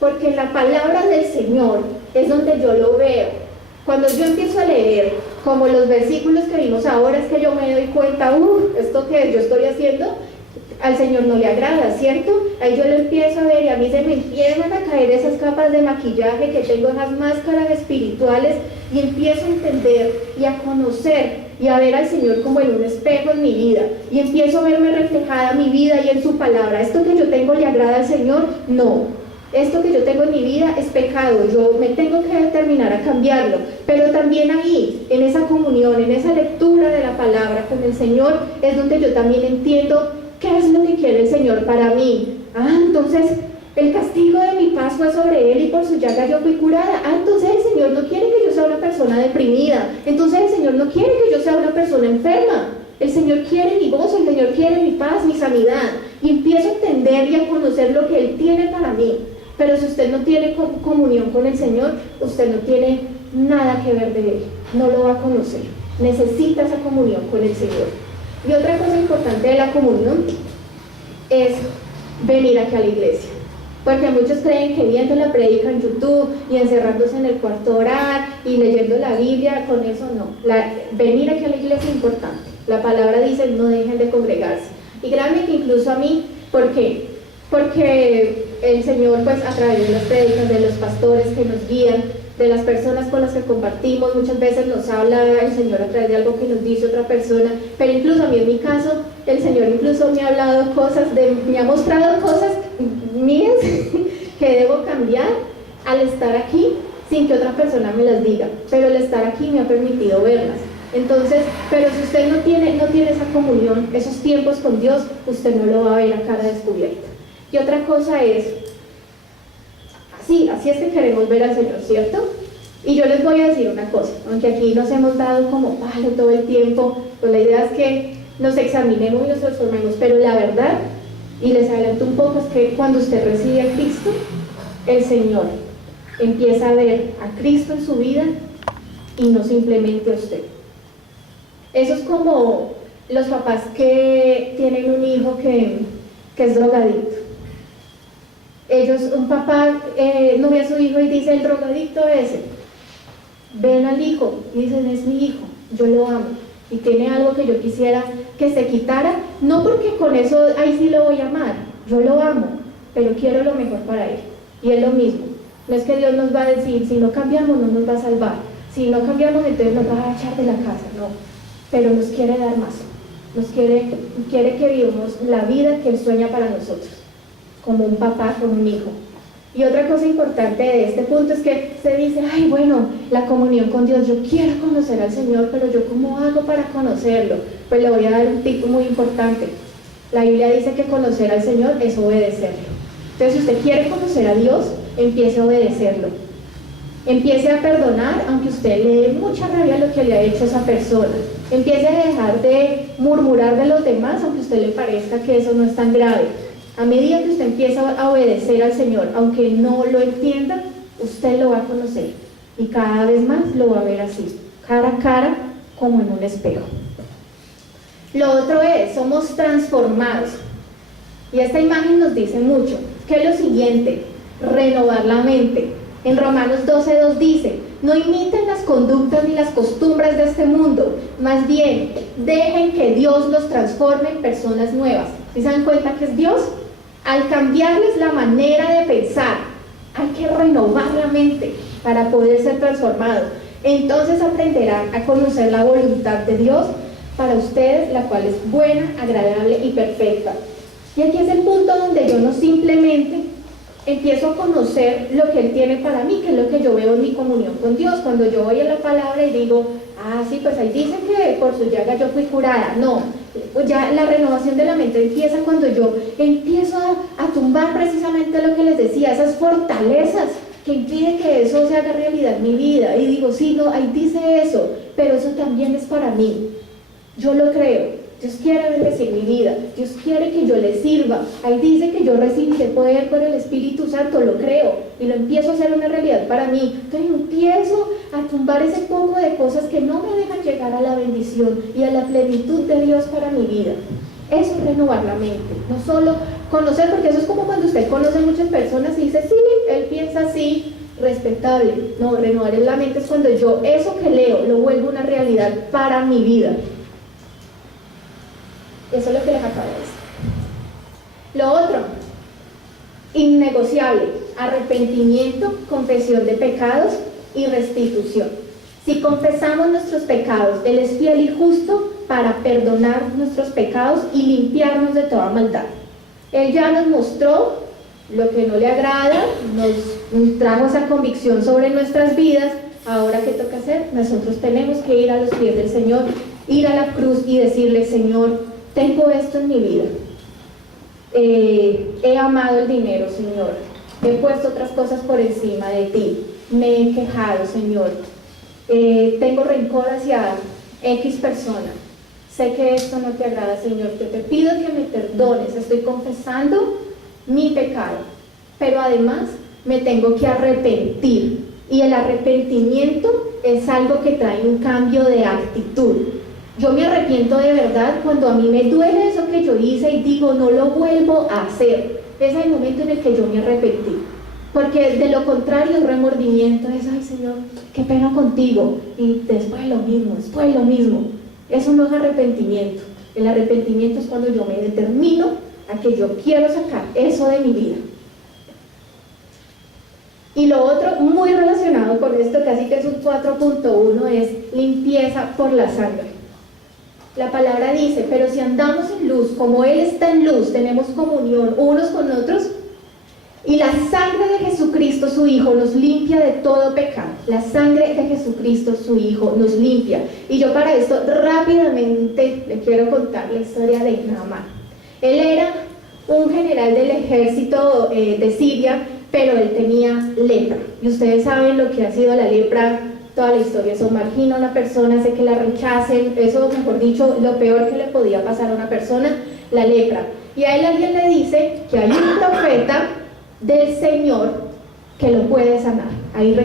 porque la palabra del Señor es donde yo lo veo. Cuando yo empiezo a leer, como los versículos que vimos ahora, es que yo me doy cuenta, esto que yo estoy haciendo, al Señor no le agrada, ¿cierto? Ahí yo lo empiezo a ver y a mí se me empiezan a caer esas capas de maquillaje que tengo, esas máscaras espirituales, y empiezo a entender y a conocer y a ver al Señor como en un espejo en mi vida, y empiezo a verme reflejada en mi vida y en su palabra. ¿Esto que yo tengo le agrada al Señor? No. Esto que yo tengo en mi vida es pecado, yo me tengo que determinar a cambiarlo, pero también ahí, en esa comunión, en esa lectura de la palabra con el Señor, es donde yo también entiendo qué es lo que quiere el Señor para mí. Entonces el castigo de mi paz fue sobre Él y por su llaga yo fui curada. Entonces el Señor no quiere que yo sea una persona deprimida, entonces el Señor no quiere que yo sea una persona enferma. El Señor quiere mi gozo, el Señor quiere mi paz, mi sanidad, y empiezo a entender y a conocer lo que Él tiene para mí. Pero si usted no tiene comunión con el Señor, usted no tiene nada que ver de Él, no lo va a conocer. Necesita esa comunión con el Señor. Y otra cosa importante de la comunión es venir aquí a la iglesia, porque muchos creen que viendo la predica en YouTube y encerrándose en el cuarto a orar y leyendo la Biblia, con eso no. Venir aquí a la iglesia es importante. La palabra dice: no dejen de congregarse. Y créanme que incluso a mí, ¿por qué? Porque el Señor, pues a través de las prédicas, de los pastores que nos guían, de las personas con las que compartimos, muchas veces nos habla el Señor a través de algo que nos dice otra persona, pero incluso a mí en mi caso, el Señor incluso me ha hablado cosas, me ha mostrado cosas mías que debo cambiar al estar aquí, sin que otra persona me las diga, pero el estar aquí me ha permitido verlas. Entonces, pero si usted no tiene esa comunión, esos tiempos con Dios, usted no lo va a ver a cara descubierta. Y otra cosa es, así es que queremos ver al Señor, ¿cierto? Y yo les voy a decir una cosa, aunque aquí nos hemos dado como palo todo el tiempo, pues la idea es que nos examinemos y nos transformemos, pero la verdad, y les adelanto un poco, es que cuando usted recibe a Cristo, el Señor empieza a ver a Cristo en su vida y no simplemente a usted. Eso es como los papás que tienen un hijo que es drogadicto. Un papá no ve a su hijo y dice: el drogadicto ese. Ven al hijo y dicen: es mi hijo, yo lo amo, y tiene algo que yo quisiera que se quitara, no porque con eso ahí sí lo voy a amar, yo lo amo, pero quiero lo mejor para él. Y es lo mismo, no es que Dios nos va a decir: si no cambiamos no nos va a salvar, si no cambiamos entonces nos va a echar de la casa, no, pero nos quiere dar más, quiere que vivamos la vida que Él sueña para nosotros, como un papá con un hijo. Y otra cosa importante de este punto es que se dice: ay, bueno, la comunión con Dios, yo quiero conocer al Señor, pero yo ¿cómo hago para conocerlo? Pues le voy a dar un tip muy importante. La Biblia dice que conocer al Señor es obedecerlo. Entonces, si usted quiere conocer a Dios, empiece a obedecerlo. Empiece a perdonar, aunque usted le dé mucha rabia lo que le ha hecho esa persona. Empiece a dejar de murmurar de los demás, aunque a usted le parezca que eso no es tan grave. A medida que usted empieza a obedecer al Señor, aunque no lo entienda, usted lo va a conocer y cada vez más lo va a ver así, cara a cara, como en un espejo. Lo otro es, somos transformados. Y esta imagen nos dice mucho, que es lo siguiente: renovar la mente. En Romanos 12:2 dice: no imiten las conductas ni las costumbres de este mundo, más bien dejen que Dios los transforme en personas nuevas. ¿Sí se dan cuenta que es Dios? Al cambiarles la manera de pensar, hay que renovar la mente para poder ser transformado. Entonces aprenderán a conocer la voluntad de Dios para ustedes, la cual es buena, agradable y perfecta. Y aquí es el punto donde yo no simplemente empiezo a conocer lo que Él tiene para mí, que es lo que yo veo en mi comunión con Dios. Cuando yo voy a la palabra y digo: sí, pues ahí dice que por su llaga yo fui curada. No, pues ya la renovación de la mente empieza cuando yo empiezo a tumbar precisamente lo que les decía, esas fortalezas que impiden que eso se haga realidad en mi vida. Y digo: sí, no, ahí dice eso, pero eso también es para mí. Yo lo creo. Dios quiere bendecir mi vida, Dios quiere que yo le sirva. Ahí dice que yo recibiré poder por el Espíritu Santo, lo creo y lo empiezo a hacer una realidad para mí. Entonces empiezo a tumbar ese poco de cosas que no me dejan llegar a la bendición y a la plenitud de Dios para mi vida. Eso es renovar la mente, no solo conocer, porque eso es como cuando usted conoce a muchas personas y dice, sí, él piensa así, respetable. No, renovar la mente es cuando yo eso que leo lo vuelvo una realidad para mi vida. Eso es lo que les acabo de decir. Lo otro, innegociable, arrepentimiento, confesión de pecados y restitución. Si confesamos nuestros pecados, Él es fiel y justo para perdonar nuestros pecados y limpiarnos de toda maldad. Él ya nos mostró lo que no le agrada, nos trajo esa convicción sobre nuestras vidas. Ahora, ¿qué toca hacer? Nosotros tenemos que ir a los pies del Señor, ir a la cruz y decirle, Señor, tengo esto en mi vida. He amado el dinero, Señor. He puesto otras cosas por encima de ti. Me he quejado, Señor. Tengo rencor hacia X persona. Sé que esto no te agrada, Señor. Yo te pido que me perdones. Estoy confesando mi pecado. Pero además me tengo que arrepentir. Y el arrepentimiento es algo que trae un cambio de actitud. Yo me arrepiento de verdad cuando a mí me duele eso que yo hice y digo, no lo vuelvo a hacer. Ese es el momento en el que yo me arrepentí. Porque de lo contrario, el remordimiento es, ay Señor, qué pena contigo. Y después lo mismo. Eso no es arrepentimiento. El arrepentimiento es cuando yo me determino a que yo quiero sacar eso de mi vida. Y lo otro, muy relacionado con esto, casi que es un 4.1, es limpieza por la sangre. La palabra dice, pero si andamos en luz, como Él está en luz, tenemos comunión unos con otros, y la sangre de Jesucristo, su Hijo, nos limpia de todo pecado. La sangre de Jesucristo, su Hijo, nos limpia. Y yo para esto rápidamente le quiero contar la historia de Naamán. Él era un general del ejército de Siria, pero él tenía lepra. Y ustedes saben lo que ha sido la lepra, toda la historia. Eso margina a una persona, hace que la rechacen. Eso, mejor dicho, lo peor que le podía pasar a una persona, la lepra. Y a él alguien le dice que hay un profeta del Señor que lo puede sanar. Ahí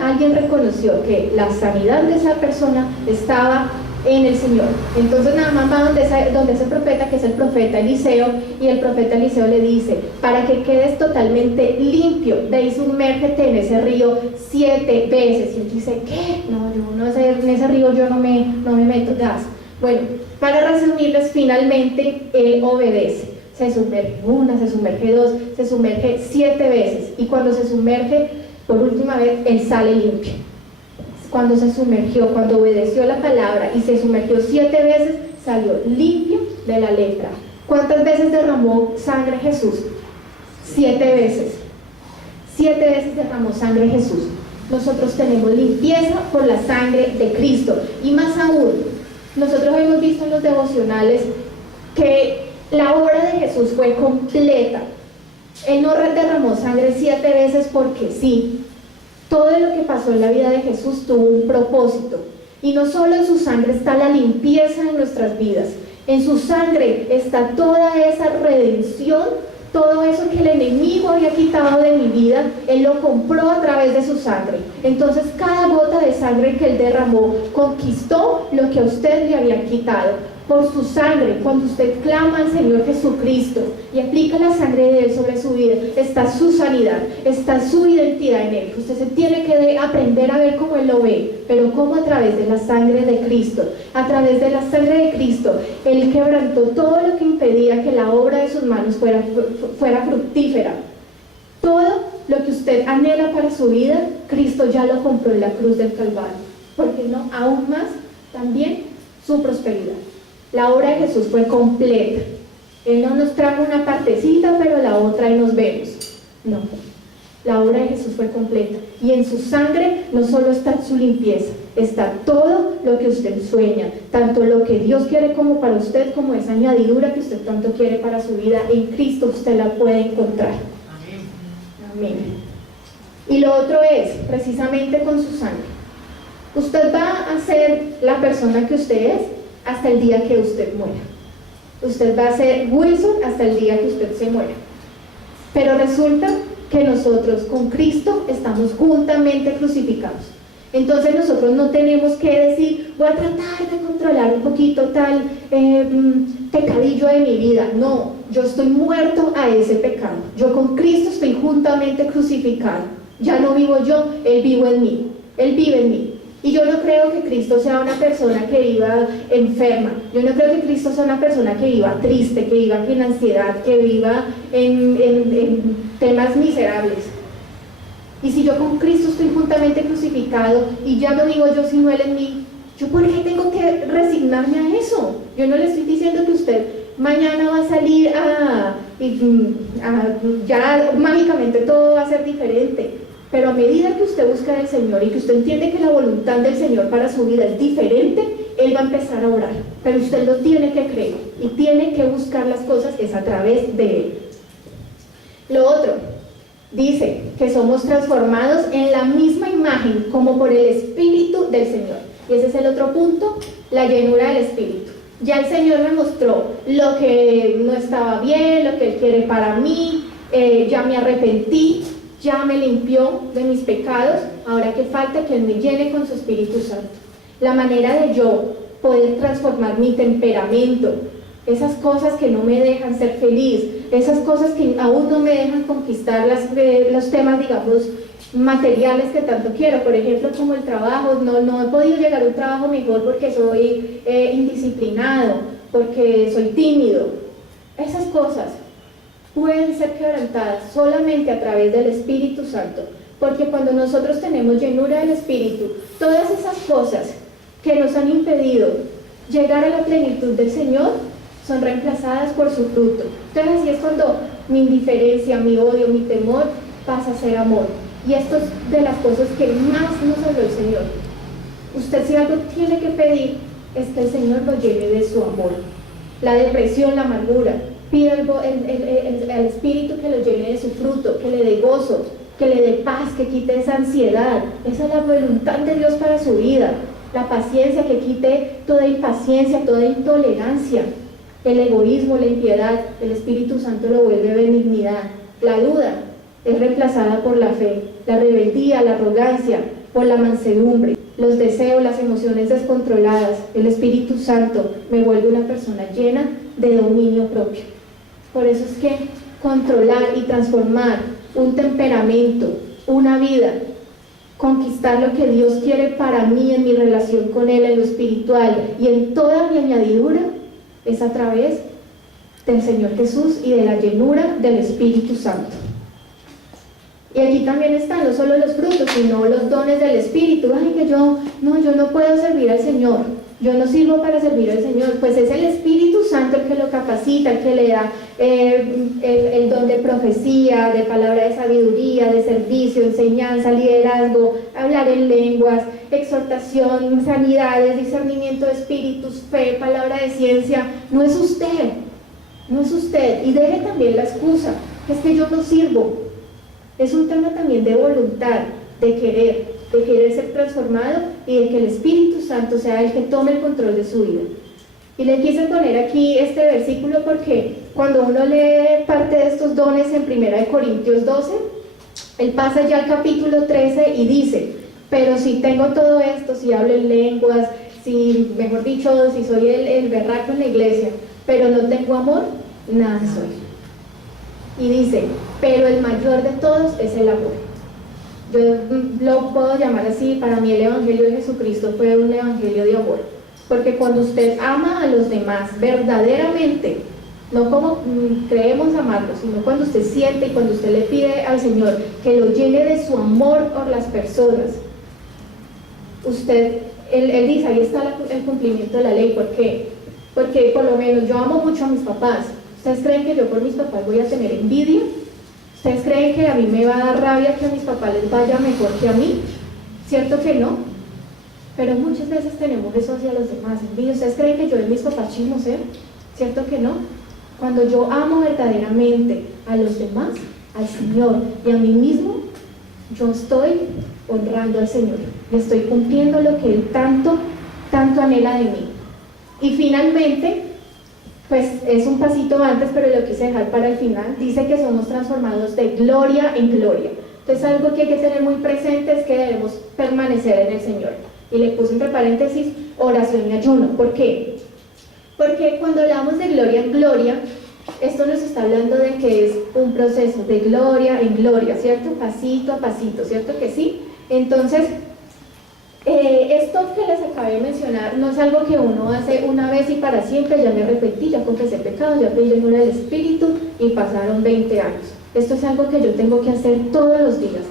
alguien reconoció que la sanidad de esa persona estaba en el Señor. Entonces Naamán va donde ese profeta, que es el profeta Eliseo, y el profeta Eliseo le dice, para que quedes totalmente limpio, ve y sumérgete en ese río 7 veces. Y él dice, ¿qué? No, yo no sé, en ese río yo no me meto gas. Bueno, para resumirles, finalmente él obedece. Se sumerge una, se sumerge dos, se sumerge 7 veces. Y cuando se sumerge por última vez, él sale limpio. Cuando se sumergió, cuando obedeció la palabra y se sumergió 7 veces, salió limpio de la lepra. ¿Cuántas veces derramó sangre Jesús? 7 veces. 7 veces derramó sangre Jesús. Nosotros tenemos limpieza por la sangre de Cristo. Y más aún, nosotros hemos visto en los devocionales que la obra de Jesús fue completa. Él no derramó sangre 7 veces porque sí. Todo lo que pasó en la vida de Jesús tuvo un propósito. Y no solo en su sangre está la limpieza de nuestras vidas. En su sangre está toda esa redención, todo eso que el enemigo había quitado de mi vida, Él lo compró a través de su sangre. Entonces cada gota de sangre que Él derramó conquistó lo que a usted le había quitado. Por su sangre, cuando usted clama al Señor Jesucristo y aplica la sangre de Él sobre su vida, está su sanidad, está su identidad en Él. Usted se tiene que aprender a ver cómo Él lo ve, pero como a través de la sangre de Cristo. A través de la sangre de Cristo, Él quebrantó todo lo que impedía que la obra de sus manos fuera fructífera. Todo lo que usted anhela para su vida, Cristo ya lo compró en la cruz del Calvario. ¿Por qué no? Aún más, también su prosperidad. La obra de Jesús fue completa. Él no nos trajo una partecita, pero la otra y nos vemos. No. La obra de Jesús fue completa. Y en su sangre no solo está su limpieza, está todo lo que usted sueña, tanto lo que Dios quiere como para usted, como esa añadidura que usted tanto quiere para su vida. En Cristo usted la puede encontrar. Amén. Y lo otro es, precisamente con su sangre, usted va a ser la persona que usted es hasta el día que usted muera. Usted va a ser Wilson hasta el día que usted se muera. Pero resulta que nosotros con Cristo estamos juntamente crucificados. Entonces nosotros no tenemos que decir, voy a tratar de controlar un poquito tal pecadillo de mi vida. No, yo estoy muerto a ese pecado. Yo con Cristo estoy juntamente crucificado. Ya no vivo yo, Él vive en mí. Él vive en mí. Y yo no creo que Cristo sea una persona que viva enferma. Yo no creo que Cristo sea una persona que viva triste, que viva en ansiedad, que viva en temas miserables. Y si yo con Cristo estoy juntamente crucificado y ya no vivo yo sino Él en mí, ¿yo por qué tengo que resignarme a eso? Yo no le estoy diciendo que usted mañana va a salir ya mágicamente todo va a ser diferente. Pero a medida que usted busca al Señor y que usted entiende que la voluntad del Señor para su vida es diferente, Él va a empezar a orar. Pero usted lo tiene que creer y tiene que buscar las cosas es a través de Él. Lo otro, dice que somos transformados en la misma imagen como por el Espíritu del Señor. Y ese es el otro punto, la llenura del Espíritu. Ya el Señor me mostró lo que no estaba bien, lo que Él quiere para mí, ya me arrepentí, ya me limpió de mis pecados, ahora que falta que Él me llene con su Espíritu Santo. La manera de yo poder transformar mi temperamento, esas cosas que no me dejan ser feliz, esas cosas que aún no me dejan conquistar los temas, digamos, materiales que tanto quiero, por ejemplo, como el trabajo, no he podido llegar a un trabajo mejor porque soy indisciplinado, porque soy tímido. Esas cosas pueden ser quebrantadas solamente a través del Espíritu Santo, porque cuando nosotros tenemos llenura del Espíritu, todas esas cosas que nos han impedido llegar a la plenitud del Señor son reemplazadas por su fruto. Entonces así es cuando mi indiferencia, mi odio, mi temor pasa a ser amor. Y esto es de las cosas que más nos habló el Señor. Usted si algo tiene que pedir es que el Señor lo llene de su amor. La depresión, la amargura, pide al Espíritu que lo llene de su fruto, que le dé gozo, que le dé paz, que quite esa ansiedad. Esa es la voluntad de Dios para su vida. La paciencia, que quite toda impaciencia, toda intolerancia, el egoísmo, la impiedad. El Espíritu Santo lo vuelve benignidad. La duda es reemplazada por la fe, la rebeldía, la arrogancia, por la mansedumbre, los deseos, las emociones descontroladas. El Espíritu Santo me vuelve una persona llena de dominio propio. Por eso es que controlar y transformar un temperamento, una vida, conquistar lo que Dios quiere para mí en mi relación con Él, en lo espiritual y en toda mi añadidura, es a través del Señor Jesús y de la llenura del Espíritu Santo. Y aquí también están no solo los frutos, sino los dones del Espíritu. Ay, que yo no puedo servir al Señor, yo no sirvo para servir al Señor. Pues es el Espíritu Santo el que lo capacita, el que le da el don de profecía, de palabra de sabiduría, de servicio, enseñanza, liderazgo, hablar en lenguas, exhortación, sanidades, discernimiento de espíritus, fe, palabra de ciencia. No es usted, no es usted. Y deje también la excusa, que es que yo no sirvo. Es un tema también de voluntad, de querer ser transformado y de que el Espíritu Santo sea el que tome el control de su vida. Y le quise poner aquí este versículo porque cuando uno lee parte de estos dones en 1 Corintios 12, él pasa ya al capítulo 13 y dice: pero si tengo todo esto, si hablo en lenguas, si, mejor dicho, si soy el berraco en la iglesia, pero no tengo amor, nada soy. Y dice, pero el mayor de todos es el amor. Yo lo puedo llamar así. Para mí el Evangelio de Jesucristo fue un evangelio de amor, porque cuando usted ama a los demás verdaderamente, no como creemos amarlos, sino cuando usted siente y cuando usted le pide al Señor que lo llene de su amor por las personas, él dice, ahí está el cumplimiento de la ley. ¿Por qué? Porque por lo menos yo amo mucho a mis papás. ¿Ustedes creen que yo por mis papás voy a tener envidia? ¿Ustedes creen que a mí me va a dar rabia que a mis papás les vaya mejor que a mí? ¿Cierto que no? Pero muchas veces tenemos eso hacia los demás, envidia. ¿Ustedes creen que yo de mis papás chismoseo? ¿Cierto que no? Cuando yo amo verdaderamente a los demás, al Señor y a mí mismo, yo estoy honrando al Señor. Le estoy cumpliendo lo que Él tanto anhela de mí. Y finalmente, pues es un pasito antes, pero lo quise dejar para el final, dice que somos transformados de gloria en gloria. Entonces algo que hay que tener muy presente es que debemos permanecer en el Señor. Y le puse entre paréntesis oración y ayuno. ¿Por qué? Porque cuando hablamos de gloria en gloria, esto nos está hablando de que es un proceso de gloria en gloria, ¿cierto? Pasito a pasito, ¿cierto que sí? Entonces, esto que les acabé de mencionar no es algo que uno hace una vez y para siempre, ya me arrepentí, ya confesé pecado, ya pedí llenura del Espíritu y pasaron 20 años. Esto es algo que yo tengo que hacer todos los días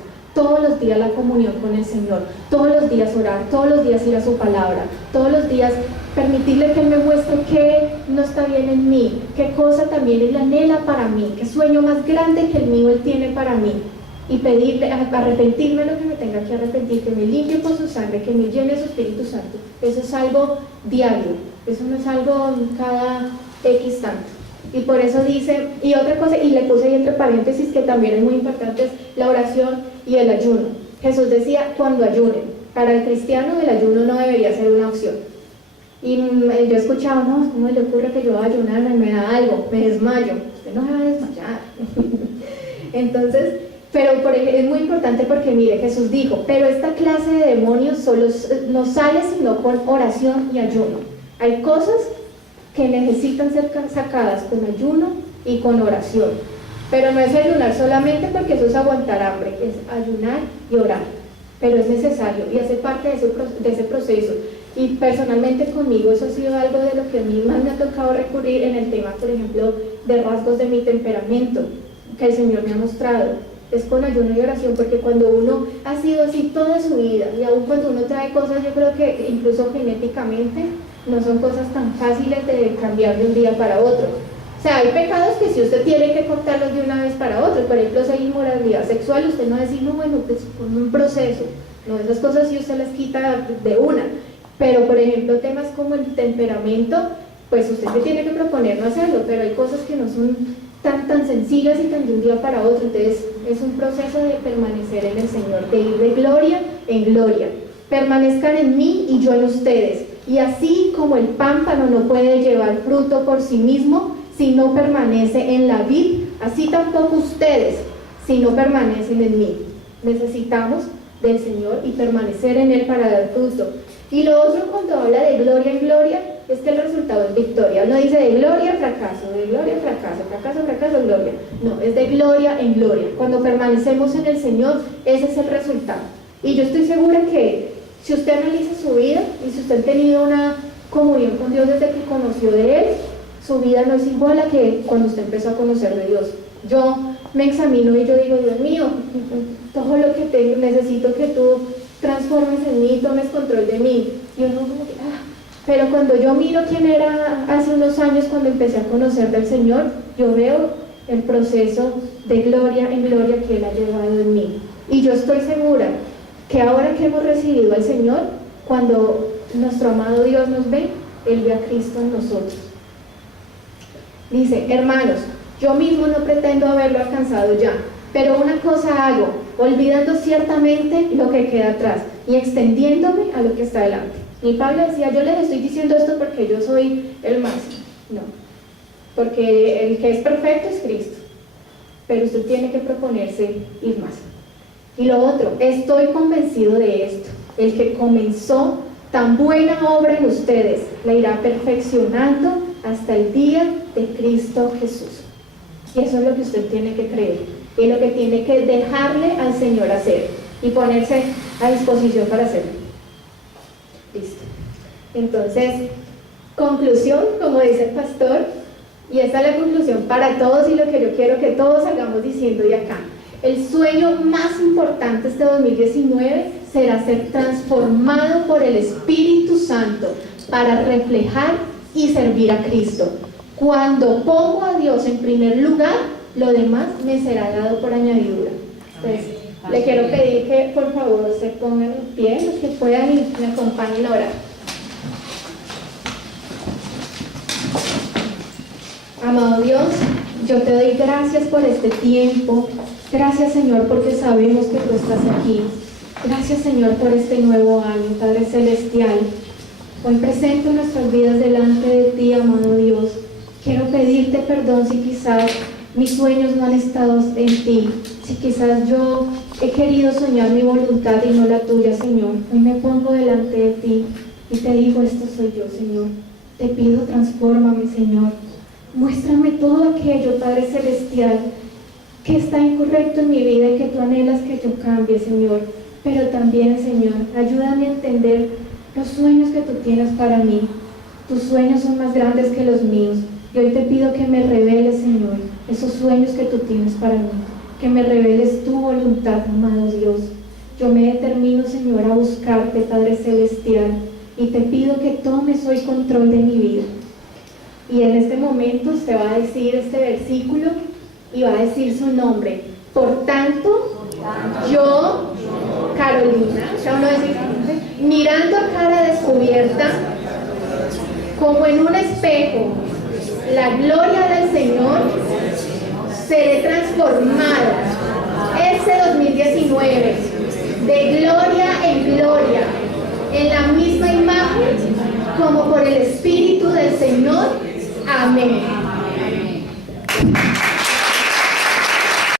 la comunión con el Señor, todos los días orar, todos los días ir a su palabra, todos los días permitirle que Él me muestre qué no está bien en mí, qué cosa también Él anhela para mí, qué sueño más grande que el mío Él tiene para mí, y pedirle, arrepentirme lo que me tenga que arrepentir, que me limpie con su sangre, que me llene su Espíritu Santo. Eso es algo diario, eso no es algo cada X tanto. Y por eso dice, y otra cosa, y le puse ahí entre paréntesis que también es muy importante, es la oración y el ayuno. Jesús decía, cuando ayunen. Para el cristiano el ayuno no debería ser una opción. Y yo he escuchado, no, ¿cómo le ocurre que yo voy a ayunar? Me da algo, me desmayo. Usted no se va a desmayar. Entonces, pero por ejemplo, es muy importante porque mire, Jesús dijo, pero esta clase de demonios solo no sale sino con oración y ayuno. Hay cosas que necesitan ser sacadas con ayuno y con oración, pero no es ayunar solamente porque eso es aguantar hambre, es ayunar y orar, pero es necesario y hace parte de ese proceso. Y personalmente conmigo eso ha sido algo de lo que a mí más me ha tocado recurrir en el tema, por ejemplo, de rasgos de mi temperamento, que el Señor me ha mostrado. Es con ayuno y oración, porque cuando uno ha sido así toda su vida, y aún cuando uno trae cosas, yo creo que incluso genéticamente, no son cosas tan fáciles de cambiar de un día para otro. O sea, hay pecados que si usted tiene que cortarlos de una vez para otro, por ejemplo, si hay inmoralidad sexual, usted no va a decir, no, bueno, pues con un proceso, no, esas cosas sí usted las quita de una. Pero, por ejemplo, temas como el temperamento, pues usted se tiene que proponer no hacerlo, pero hay cosas que no son tan sencillas y tan de un día para otro. Entonces es un proceso de permanecer en el Señor, de ir de gloria en gloria. Permanezcan en mí y yo en ustedes, y así como el pámpano no puede llevar fruto por sí mismo si no permanece en la vid, así tampoco ustedes si no permanecen en mí. Necesitamos del Señor y permanecer en Él para dar fruto. Y lo otro, cuando habla de gloria en gloria, es que el resultado es victoria. No dice de gloria a fracaso, de gloria a fracaso, fracaso, fracaso, gloria. No, es de gloria en gloria. Cuando permanecemos en el Señor, ese es el resultado. Y yo estoy segura que si usted analiza su vida y si usted ha tenido una comunión con Dios desde que conoció de Él, su vida no es igual a que cuando usted empezó a conocer de Dios. Yo me examino y yo digo, Dios mío, todo lo que tengo, necesito que tú transformes en mí, tomes control de mí. Y uno como que, pero cuando yo miro quién era hace unos años cuando empecé a conocer del Señor, yo veo el proceso de gloria en gloria que Él ha llevado en mí. Y yo estoy segura que ahora que hemos recibido al Señor, cuando nuestro amado Dios nos ve, Él ve a Cristo en nosotros. Dice, hermanos, yo mismo no pretendo haberlo alcanzado ya, pero una cosa hago, olvidando ciertamente lo que queda atrás y extendiéndome a lo que está delante. Y Pablo decía, yo les estoy diciendo esto porque yo soy el máximo. No, porque el que es perfecto es Cristo, pero usted tiene que proponerse ir más. Y lo otro, estoy convencido de esto, el que comenzó tan buena obra en ustedes, la irá perfeccionando hasta el día de Cristo Jesús. Y eso es lo que usted tiene que creer, y es lo que tiene que dejarle al Señor hacer, y ponerse a disposición para hacerlo. Listo. Entonces, conclusión, como dice el pastor, y esta es la conclusión para todos y lo que yo quiero que todos salgamos diciendo de acá. El sueño más importante este 2019 será ser transformado por el Espíritu Santo para reflejar y servir a Cristo. Cuando pongo a Dios en primer lugar, lo demás me será dado por añadidura. Entonces, le quiero pedir que por favor se pongan en pie, los que puedan y me acompañen a orar. Amado Dios, yo te doy gracias por este tiempo. Gracias, Señor, porque sabemos que tú estás aquí. Gracias, Señor, por este nuevo año, Padre Celestial. Hoy presento nuestras vidas delante de ti, amado Dios. Quiero pedirte perdón si quizás mis sueños no han estado en ti, si quizás yo he querido soñar mi voluntad y no la tuya, Señor. Hoy me pongo delante de ti y te digo, esto soy yo, Señor. Te pido, transfórmame, Señor. Muéstrame todo aquello, Padre Celestial, que está incorrecto en mi vida y que tú anhelas que yo cambie, Señor. Pero también, Señor, ayúdame a entender los sueños que tú tienes para mí. Tus sueños son más grandes que los míos. Y hoy te pido que me reveles, Señor, esos sueños que tú tienes para mí. Que me reveles tu voluntad, amado Dios. Yo me determino, Señor, a buscarte, Padre Celestial. Y te pido que tomes hoy control de mi vida. Y en este momento usted va a decir este versículo y va a decir su nombre. Por tanto, yo, Carolina, ya uno dice, mirando a cara descubierta, como en un espejo, la gloria del Señor, seré transformada este 2019 de gloria en gloria, en la misma imagen como por el Espíritu del Señor. Amén.